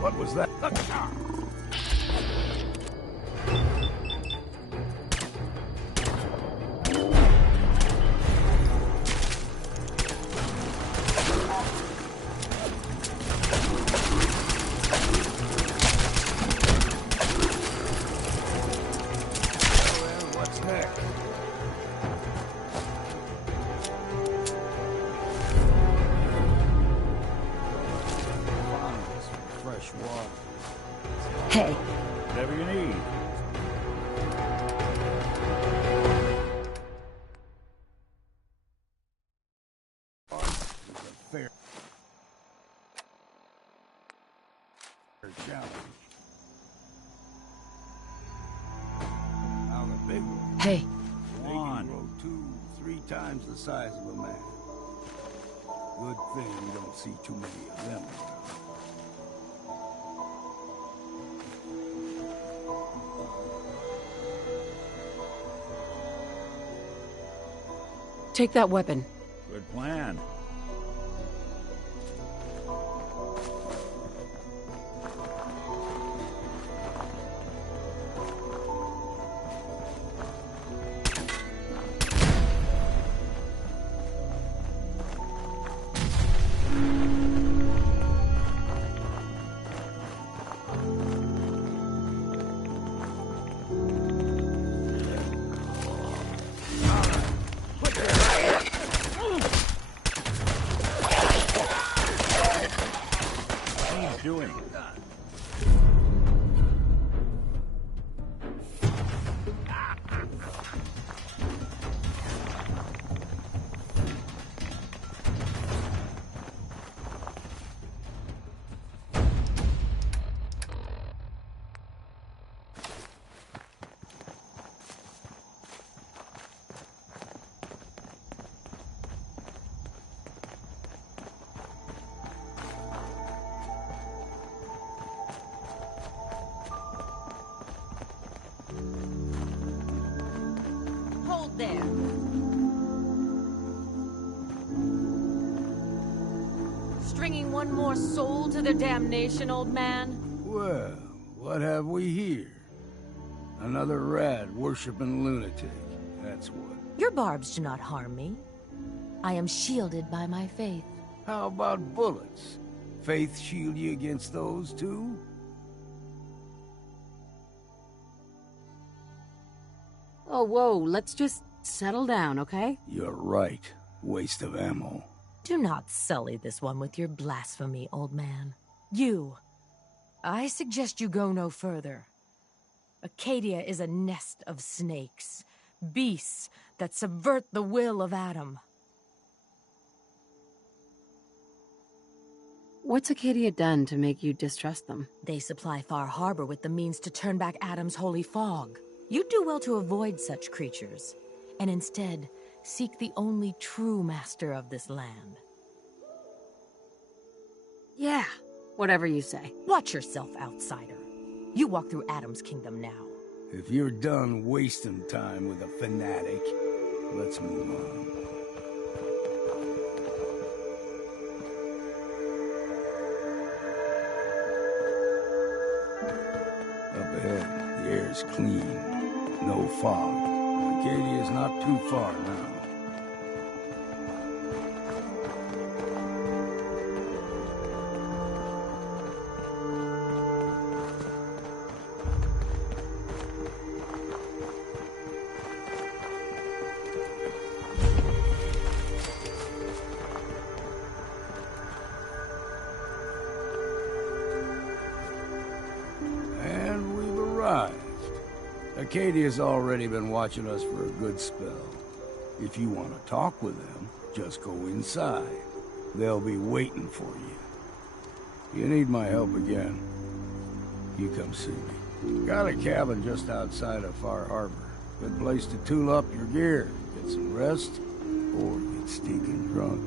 What was that? Hey. Whatever you need. Fair challenge. Now the big one. Hey. They can grow 2-3 times the size of a man. Good thing you don't see too many of them around. Take that weapon. Good plan. stringing one more soul to their damnation, old man? Well, what have we here? Another rad worshipping lunatic, that's what. Your barbs do not harm me. I am shielded by my faith. How about bullets? Faith shield you against those too? Oh, whoa, let's just settle down, okay? You're right. Waste of ammo. Do not sully this one with your blasphemy, old man. You. I suggest you go no further. Acadia is a nest of snakes. Beasts that subvert the will of Adam. What's Acadia done to make you distrust them? They supply Far Harbor with the means to turn back Adam's holy fog. You'd do well to avoid such creatures, and instead seek the only true master of this land. Yeah, whatever you say. Watch yourself, outsider. You walk through Adam's kingdom now. If you're done wasting time with a fanatic, let's move on. Up ahead, the air's clean. No fog. Acadia's not too far now. And we've arrived. Acadia's already been watching us for a good spell. If you want to talk with them, just go inside. They'll be waiting for you. You need my help again, you come see me. Got a cabin just outside of Far Harbor. Good place to tool up your gear, get some rest, or get stinking drunk.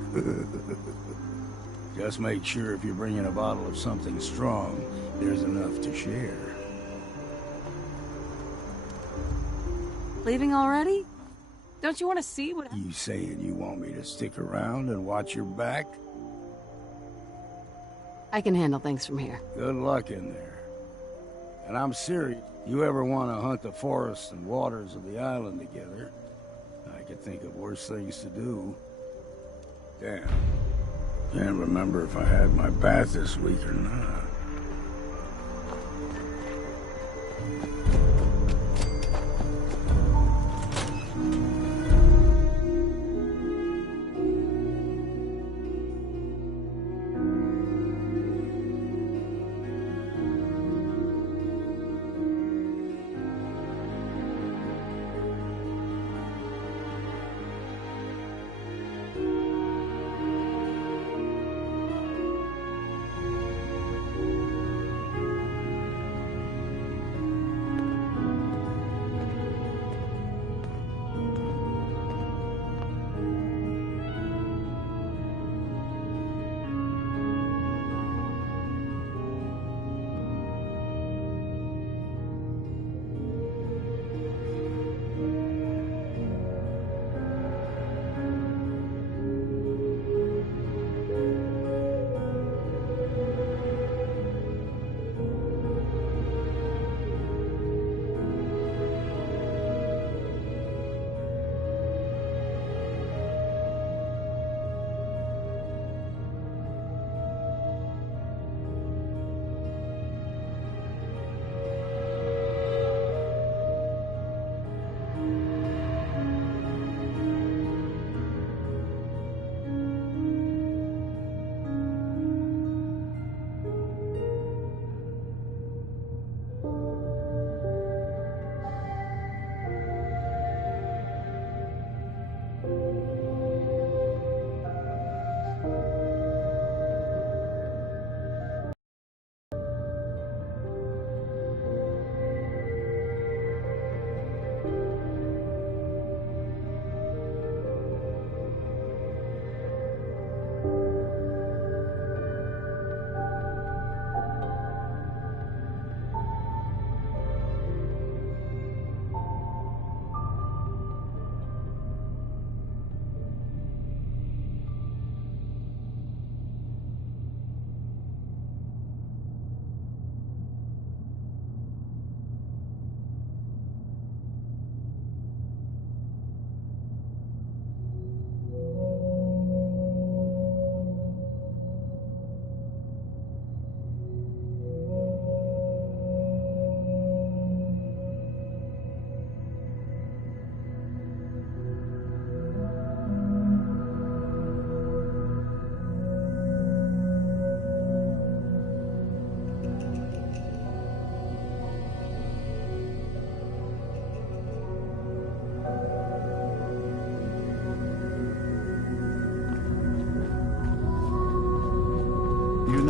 Just make sure if you're bringing a bottle of something strong, there's enough to share. Leaving already? Don't you want to see what... You saying you want me to stick around and watch your back? I can handle things from here. Good luck in there. And I'm serious. You ever want to hunt the forests and waters of the island together, I could think of worse things to do. Damn. Can't remember if I had my bath this week or not.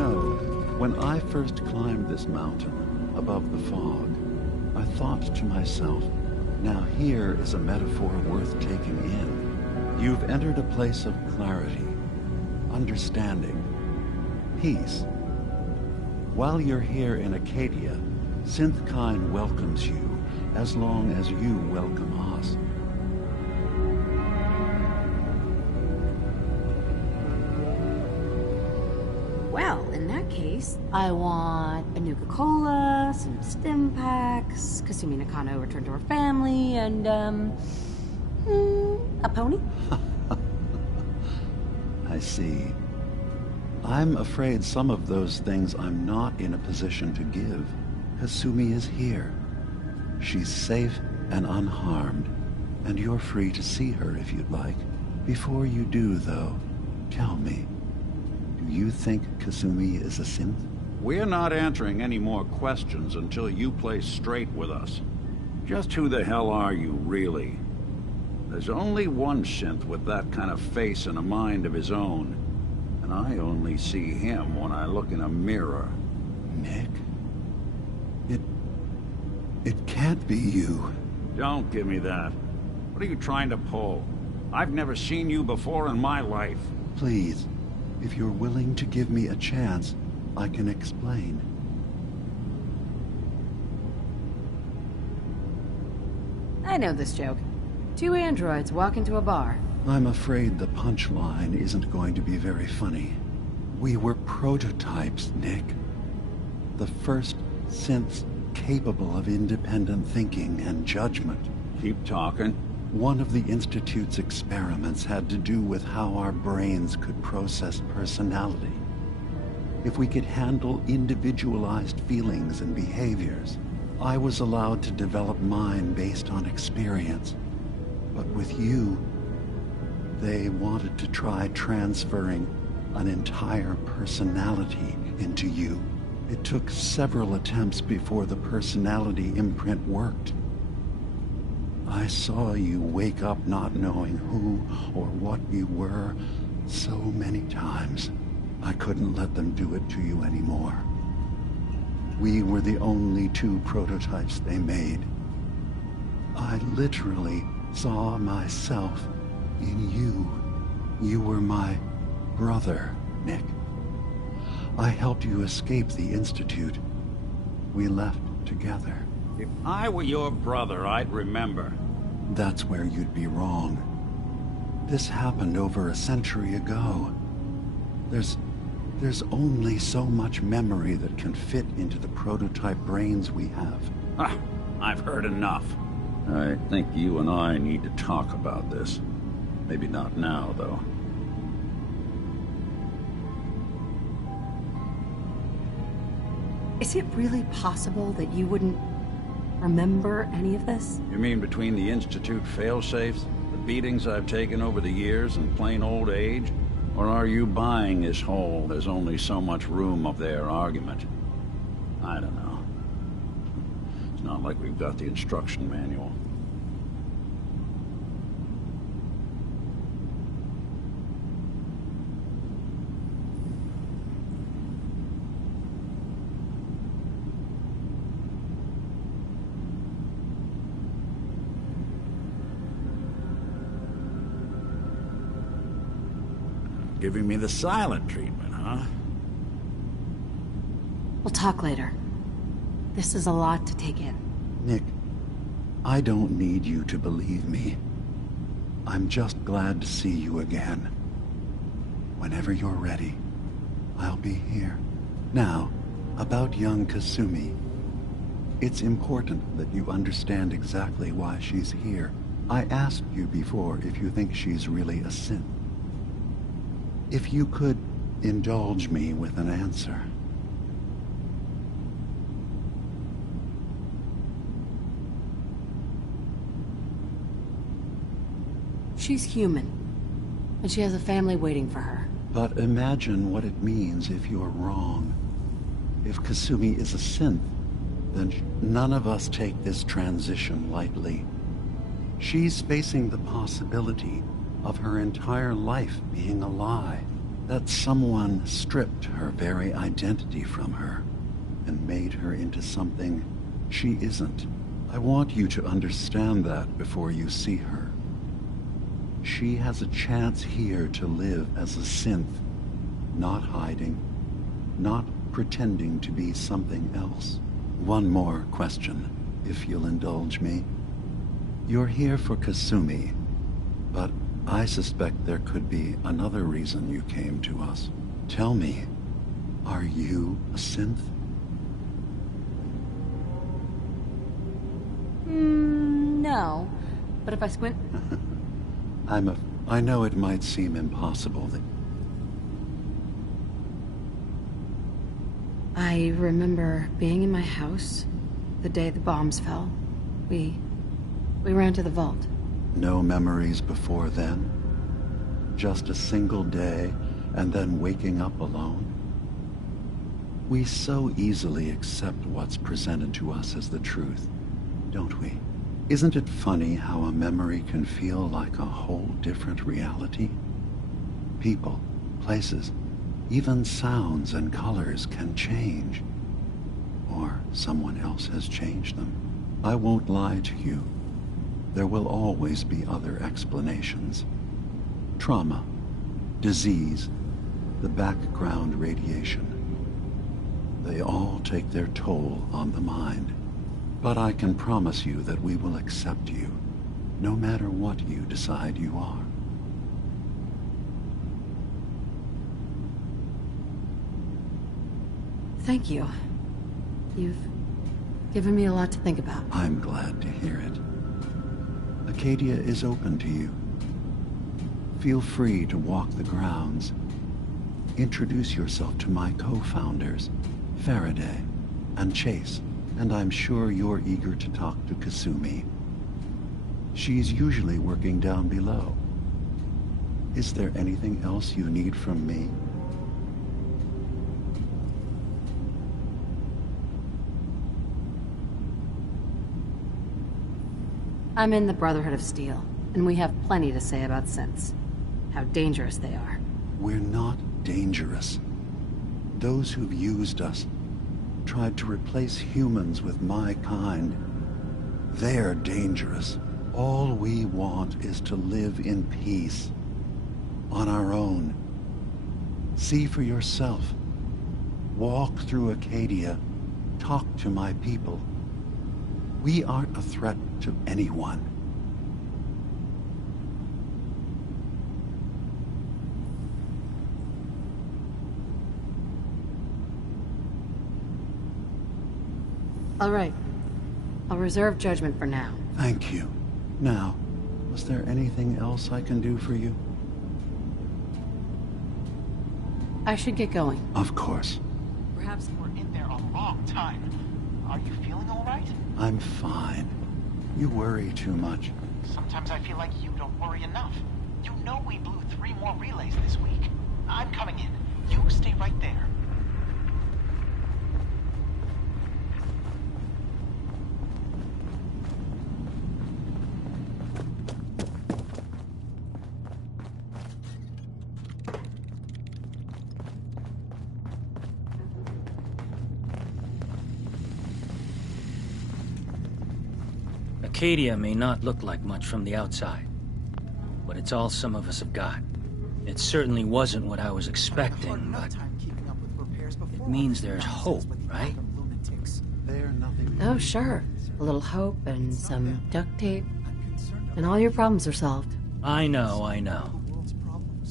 know, when I first climbed this mountain above the fog, I thought to myself, now here is a metaphor worth taking in. You've entered a place of clarity, understanding, peace. While you're here in Acadia, Synthkind welcomes you as long as you welcome us. Well, in that case, I want a Nuka-Cola, some stim packs, Kasumi Nakano returned to her family, and, a pony? I see. I'm afraid some of those things I'm not in a position to give. Kasumi is here. She's safe and unharmed, and you're free to see her if you'd like. Before you do, though, tell me, do you think Kasumi is a synth? We're not answering any more questions until you play straight with us. Just who the hell are you, really? There's only one synth with that kind of face and a mind of his own, and I only see him when I look in a mirror. Nick? It can't be you. Don't give me that. What are you trying to pull? I've never seen you before in my life. Please, if you're willing to give me a chance, I can explain. I know this joke. Two androids walk into a bar. I'm afraid the punchline isn't going to be very funny. We were prototypes, Nick. The first synths capable of independent thinking and judgment. Keep talking. One of the Institute's experiments had to do with how our brains could process personality. If we could handle individualized feelings and behaviors, I was allowed to develop mine based on experience. But with you, they wanted to try transferring an entire personality into you. It took several attempts before the personality imprint worked. I saw you wake up not knowing who or what you were so many times. I couldn't let them do it to you anymore. We were the only two prototypes they made. I literally saw myself in you. You were my brother, Nick. I helped you escape the Institute. We left together. If I were your brother, I'd remember. That's where you'd be wrong. This happened over a century ago. There's only so much memory that can fit into the prototype brains we have. Ah, I've heard enough. I think you and I need to talk about this. Maybe not now, though. Is it really possible that you wouldn't remember any of this? You mean between the Institute failsafes, the beatings I've taken over the years, and plain old age? Or are you buying this whole "there's only so much room" of their argument? I don't know. It's not like we've got the instruction manual. Giving me the silent treatment, huh? We'll talk later. This is a lot to take in. Nick, I don't need you to believe me. I'm just glad to see you again. Whenever you're ready, I'll be here. Now, about young Kasumi. It's important that you understand exactly why she's here. I asked you before if you think she's really a synth. If you could indulge me with an answer. She's human, and she has a family waiting for her. But imagine what it means if you're wrong. If Kasumi is a synth, then none of us take this transition lightly. She's facing the possibility of her entire life being a lie. That someone stripped her very identity from her and made her into something she isn't. I want you to understand that before you see her. She has a chance here to live as a synth, not hiding, not pretending to be something else. One more question, if you'll indulge me. You're here for Kasumi, but I suspect there could be another reason you came to us. Tell me, are you a synth? No. But if I squint... I know it might seem impossible that... I remember being in my house the day the bombs fell. We ran to the vault. No memories before then? Just a single day, and then waking up alone? We so easily accept what's presented to us as the truth, don't we? Isn't it funny how a memory can feel like a whole different reality? People, places, even sounds and colors can change. Or someone else has changed them. I won't lie to you. There will always be other explanations. Trauma, disease, the background radiation. They all take their toll on the mind. But I can promise you that we will accept you, no matter what you decide you are. Thank you. You've given me a lot to think about. I'm glad to hear it. Acadia is open to you. Feel free to walk the grounds. Introduce yourself to my co-founders, Faraday and Chase, and I'm sure you're eager to talk to Kasumi. She's usually working down below. Is there anything else you need from me? I'm in the Brotherhood of Steel, and we have plenty to say about synths. How dangerous they are. We're not dangerous. Those who've used us, tried to replace humans with my kind, they're dangerous. All we want is to live in peace, on our own. See for yourself. Walk through Acadia, talk to my people. We aren't a threat to anyone. All right. I'll reserve judgment for now. Thank you. Now, was there anything else I can do for you? I should get going. Of course. Perhaps you were in there a long time. Are you feeling all right? I'm fine. You worry too much. Sometimes I feel like you don't worry enough. You know we blew 3 more relays this week. I'm coming in. You stay right there. Acadia may not look like much from the outside, but it's all some of us have got. It certainly wasn't what I was expecting, but it means there's hope, right? Oh, sure. A little hope and some duct tape, and all your problems are solved. I know.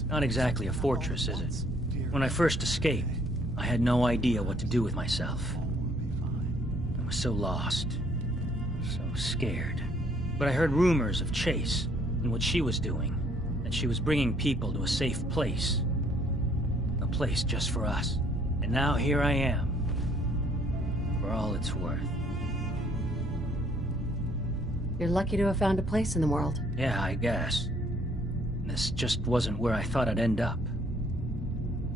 Not exactly a fortress, is it? When I first escaped, I had no idea what to do with myself. I was so lost. So scared. But I heard rumors of Chase and what she was doing. That she was bringing people to a safe place. A place just for us. And now here I am. For all it's worth. You're lucky to have found a place in the world. Yeah, I guess. This just wasn't where I thought I'd end up.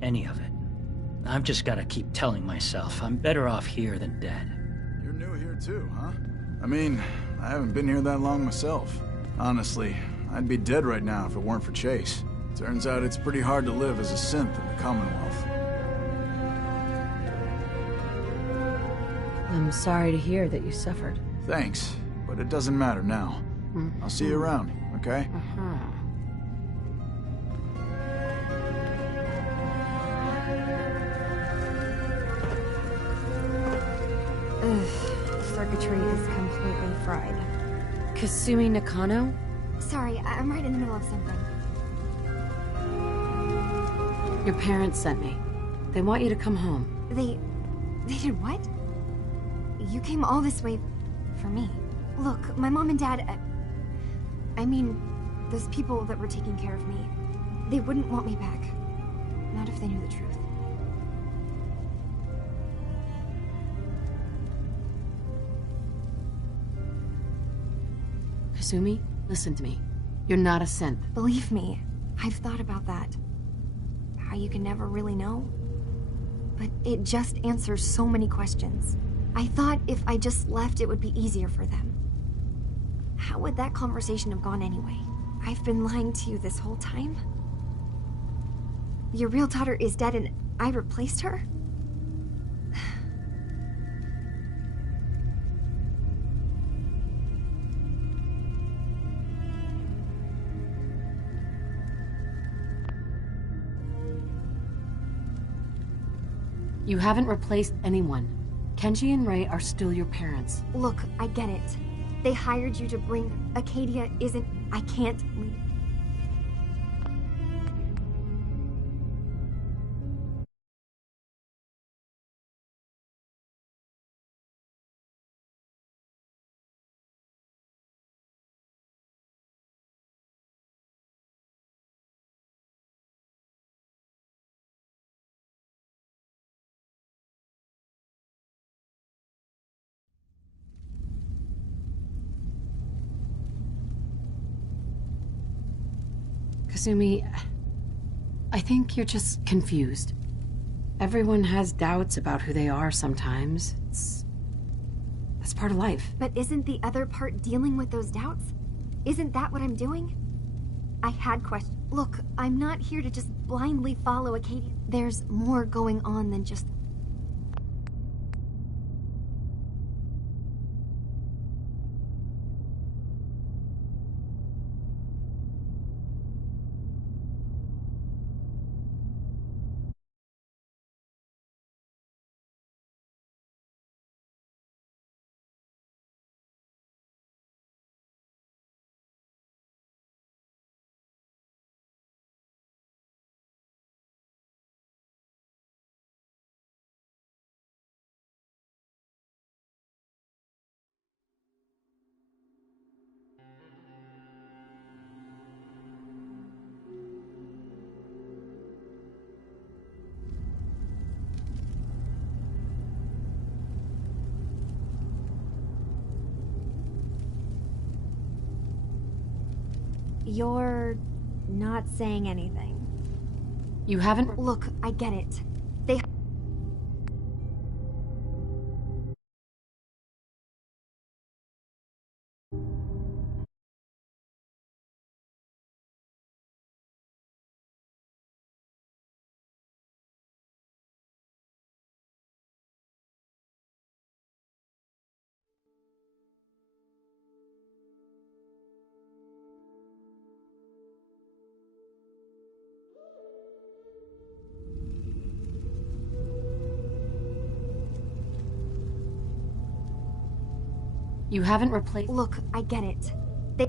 Any of it. I've just gotta keep telling myself I'm better off here than dead. You're new here too, huh? I mean, I haven't been here that long myself. Honestly, I'd be dead right now if it weren't for Chase. Turns out it's pretty hard to live as a synth in the Commonwealth. I'm sorry to hear that you suffered. Thanks, but it doesn't matter now. I'll see you around, okay? Circuitry is completely fried. Kasumi Nakano? Sorry, I'm right in the middle of something. Your parents sent me. They want you to come home. They did what? You came all this way for me. Look, my mom and dad, I mean, those people that were taking care of me, they wouldn't want me back. Not if they knew the truth. Kasumi, listen to me. You're not a synth. Believe me, I've thought about that. How you can never really know. But it just answers so many questions. I thought if I just left, it would be easier for them. How would that conversation have gone anyway? I've been lying to you this whole time? Your real daughter is dead and I replaced her? You haven't replaced anyone. Kenji and Ray are still your parents. Look, I get it. They hired you to bring... Acadia isn't... I can't leave. Kasumi, I think you're just confused. Everyone has doubts about who they are sometimes. That's part of life. But isn't the other part dealing with those doubts? Isn't that what I'm doing? I had questions. Look, I'm not here to just blindly follow Acadia. There's more going on than just... You're not saying anything. You haven't... Look, I get it. They... You haven't replaced... Look, I get it. They...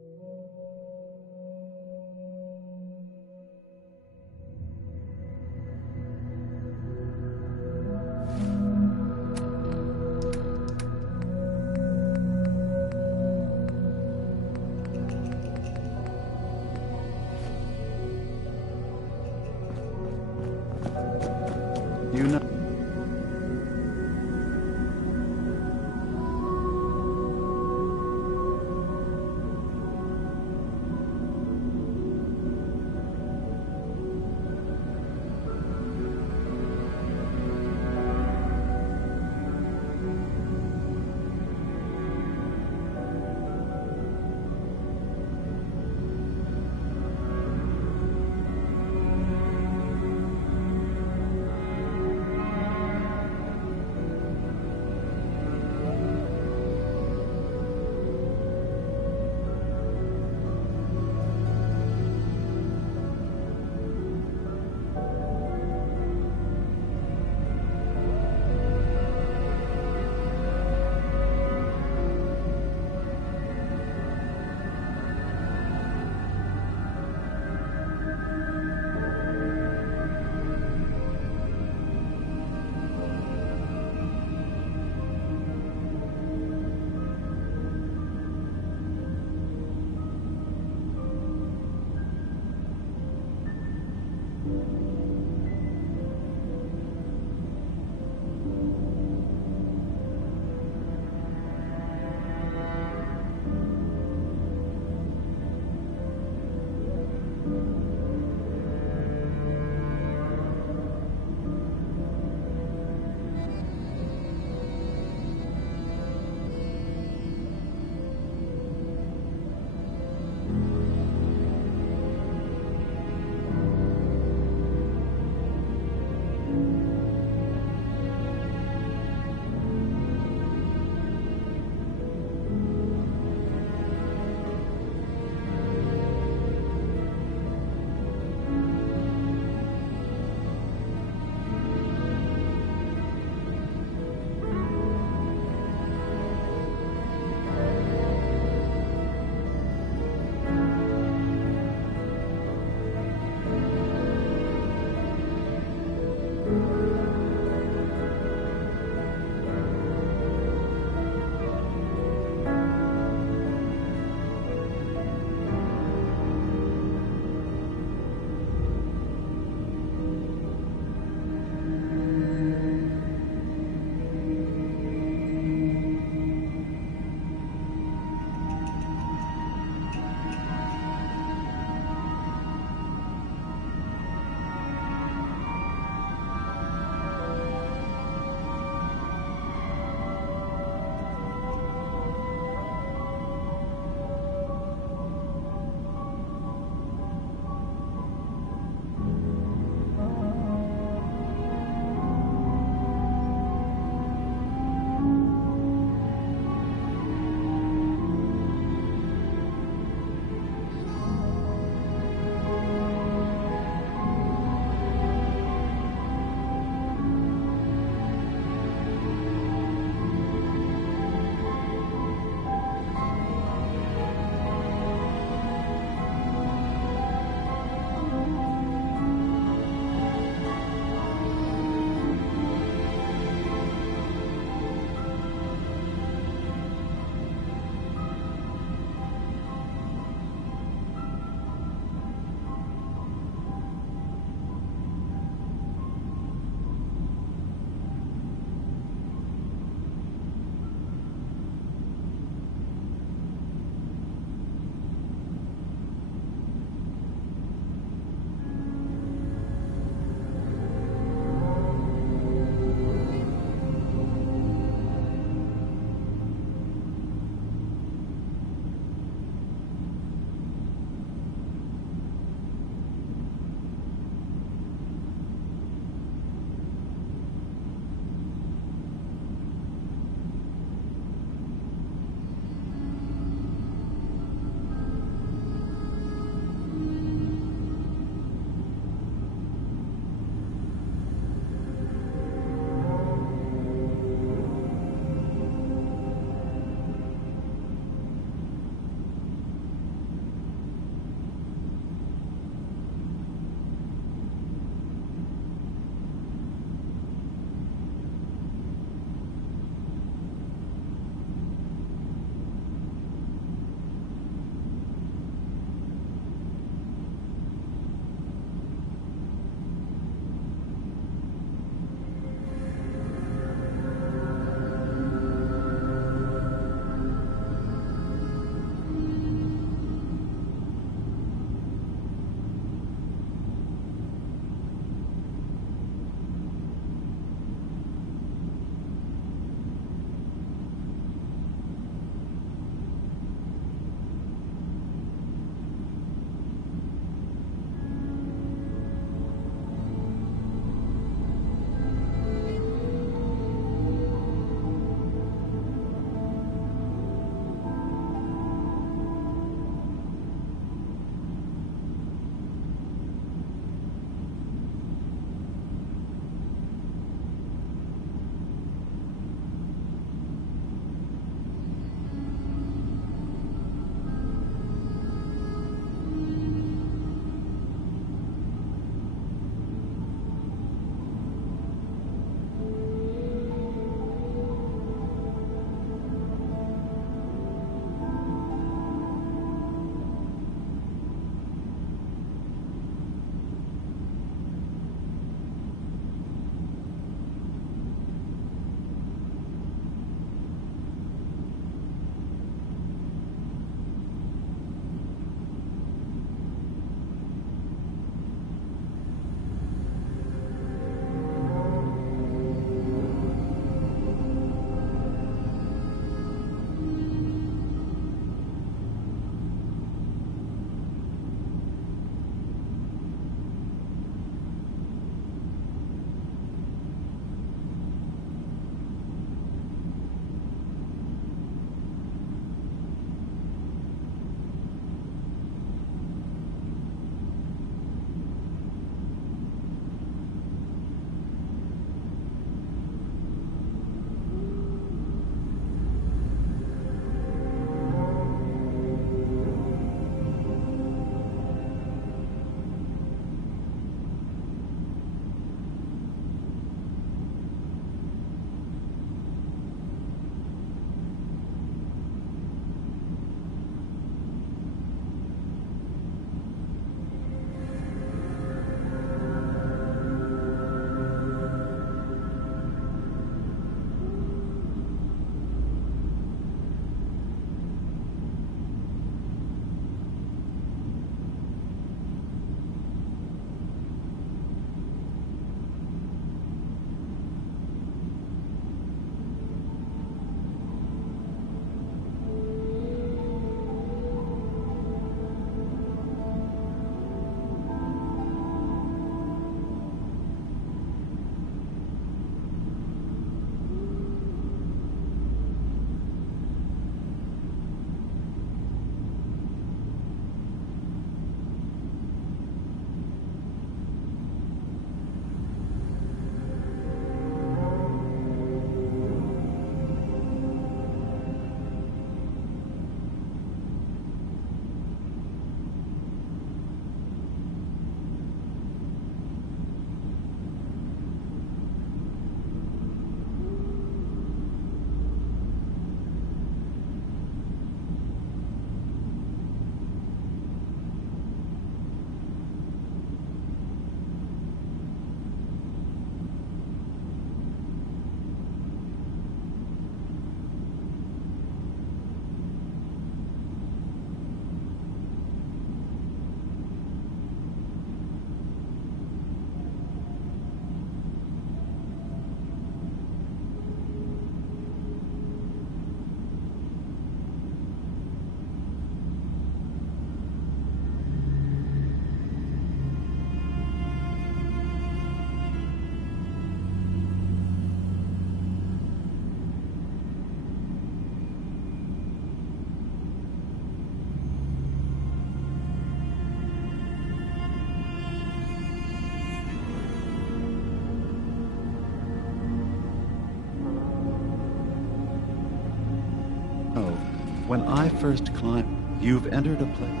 When I first climbed, you've entered a place.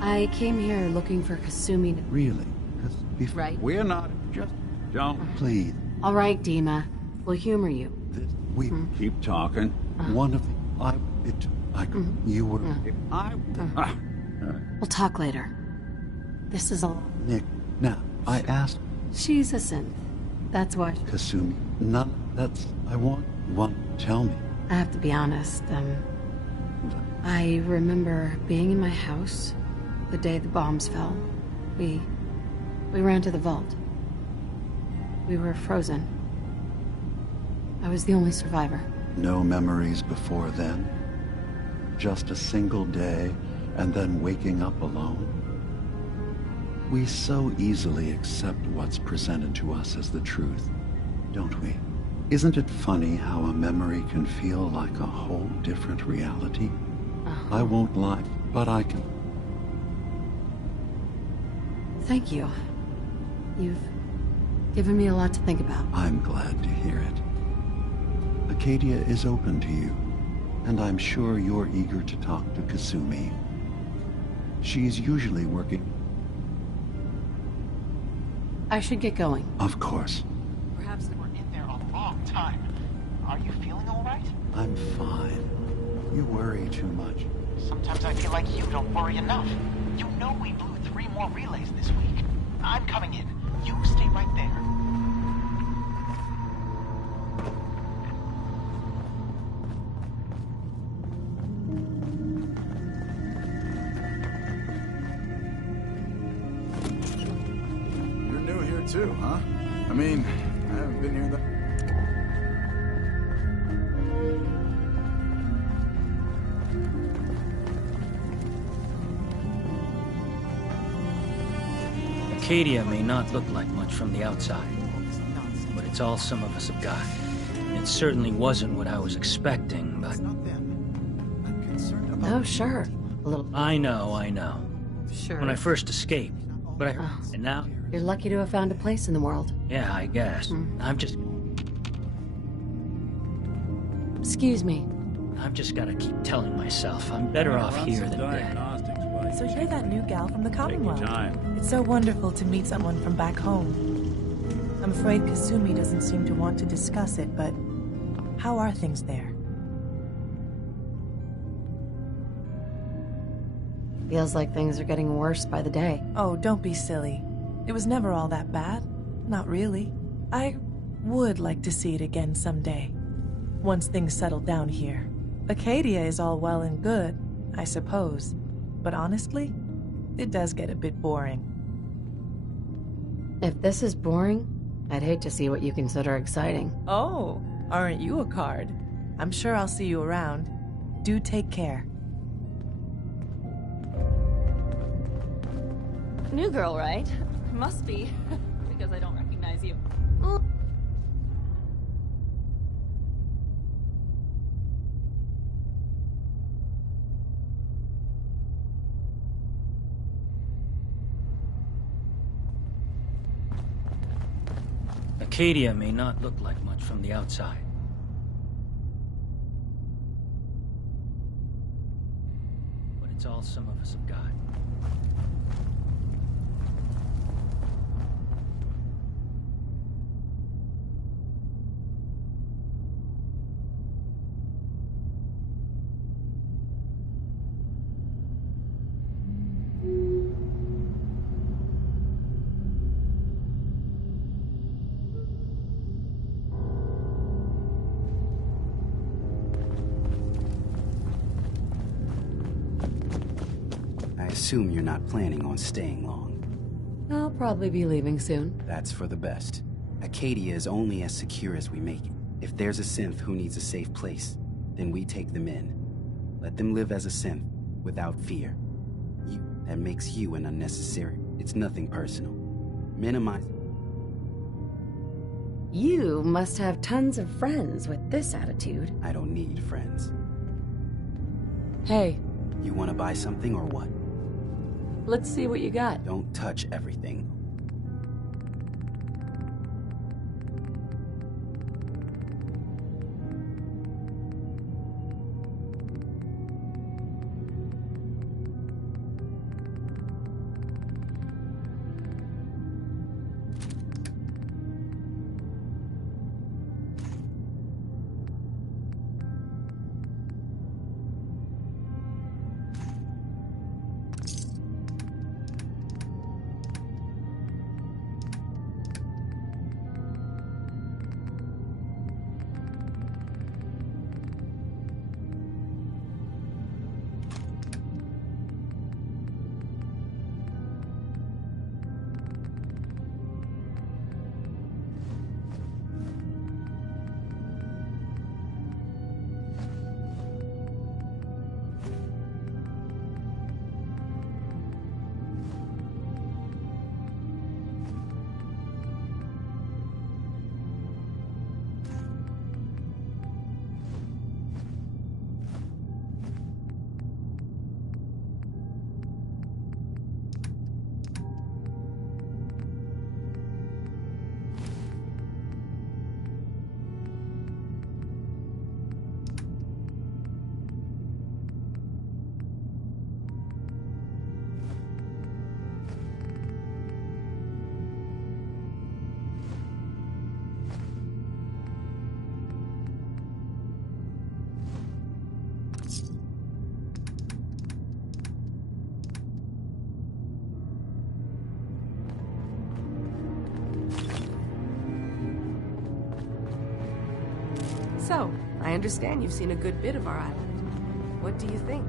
I came here looking for Kasumi. Really? Right. We're not just... Don't... Please. All right, Dima. We'll humor you. We Keep talking. One of you were. We'll talk later. This is a... Nick, now, I asked She's a synth. That's what... Kasumi. None. That's. I want. Tell me. I have to be honest, I remember being in my house the day the bombs fell. We ran to the vault. We were frozen. I was the only survivor. No memories before then? Just a single day, and then waking up alone? We so easily accept what's presented to us as the truth, don't we? Isn't it funny how a memory can feel like a whole different reality? I won't lie, but I can... Thank you. You've given me a lot to think about. I'm glad to hear it. Acadia is open to you, and I'm sure you're eager to talk to Kasumi. She's usually working... I should get going. Of course. Perhaps we're in there a long time. Are you feeling all right? I'm fine. You worry too much. Sometimes I feel like you don't worry enough. You know we blew 3 more relays this week. I'm coming in. You stay right there. You're new here too, huh? I mean, I haven't been here that... Acadia may not look like much from the outside, but it's all some of us have got. It certainly wasn't what I was expecting, but... Oh, sure. A little... I know. Sure. When I first escaped, but I... And now... You're lucky to have found a place in the world. Yeah, I guess. I've just... Excuse me. I've just gotta keep telling myself I'm better off here than dead. So you're that new gal from the Commonwealth. time. It's so wonderful to meet someone from back home. I'm afraid Kasumi doesn't seem to want to discuss it, but how are things there? Feels like things are getting worse by the day. Oh, don't be silly. It was never all that bad. Not really. I would like to see it again someday. Once things settle down here. Acadia is all well and good, I suppose. But honestly, it does get a bit boring. If this is boring, I'd hate to see what you consider exciting. Oh, aren't you a card? I'm sure I'll see you around. Do take care. New girl, right? Must be, because I don't recognize you. Acadia may not look like much from the outside. But it's all some of us have got. I assume you're not planning on staying long. I'll probably be leaving soon. That's for the best. Acadia is only as secure as we make it. If there's a synth who needs a safe place, then we take them in. Let them live as a synth, without fear. That makes you an unnecessary. It's nothing personal. Minimize... You must have tons of friends with this attitude. I don't need friends. Hey. You want to buy something or what? Let's see what you got. Don't touch everything. So, I understand you've seen a good bit of our island. What do you think?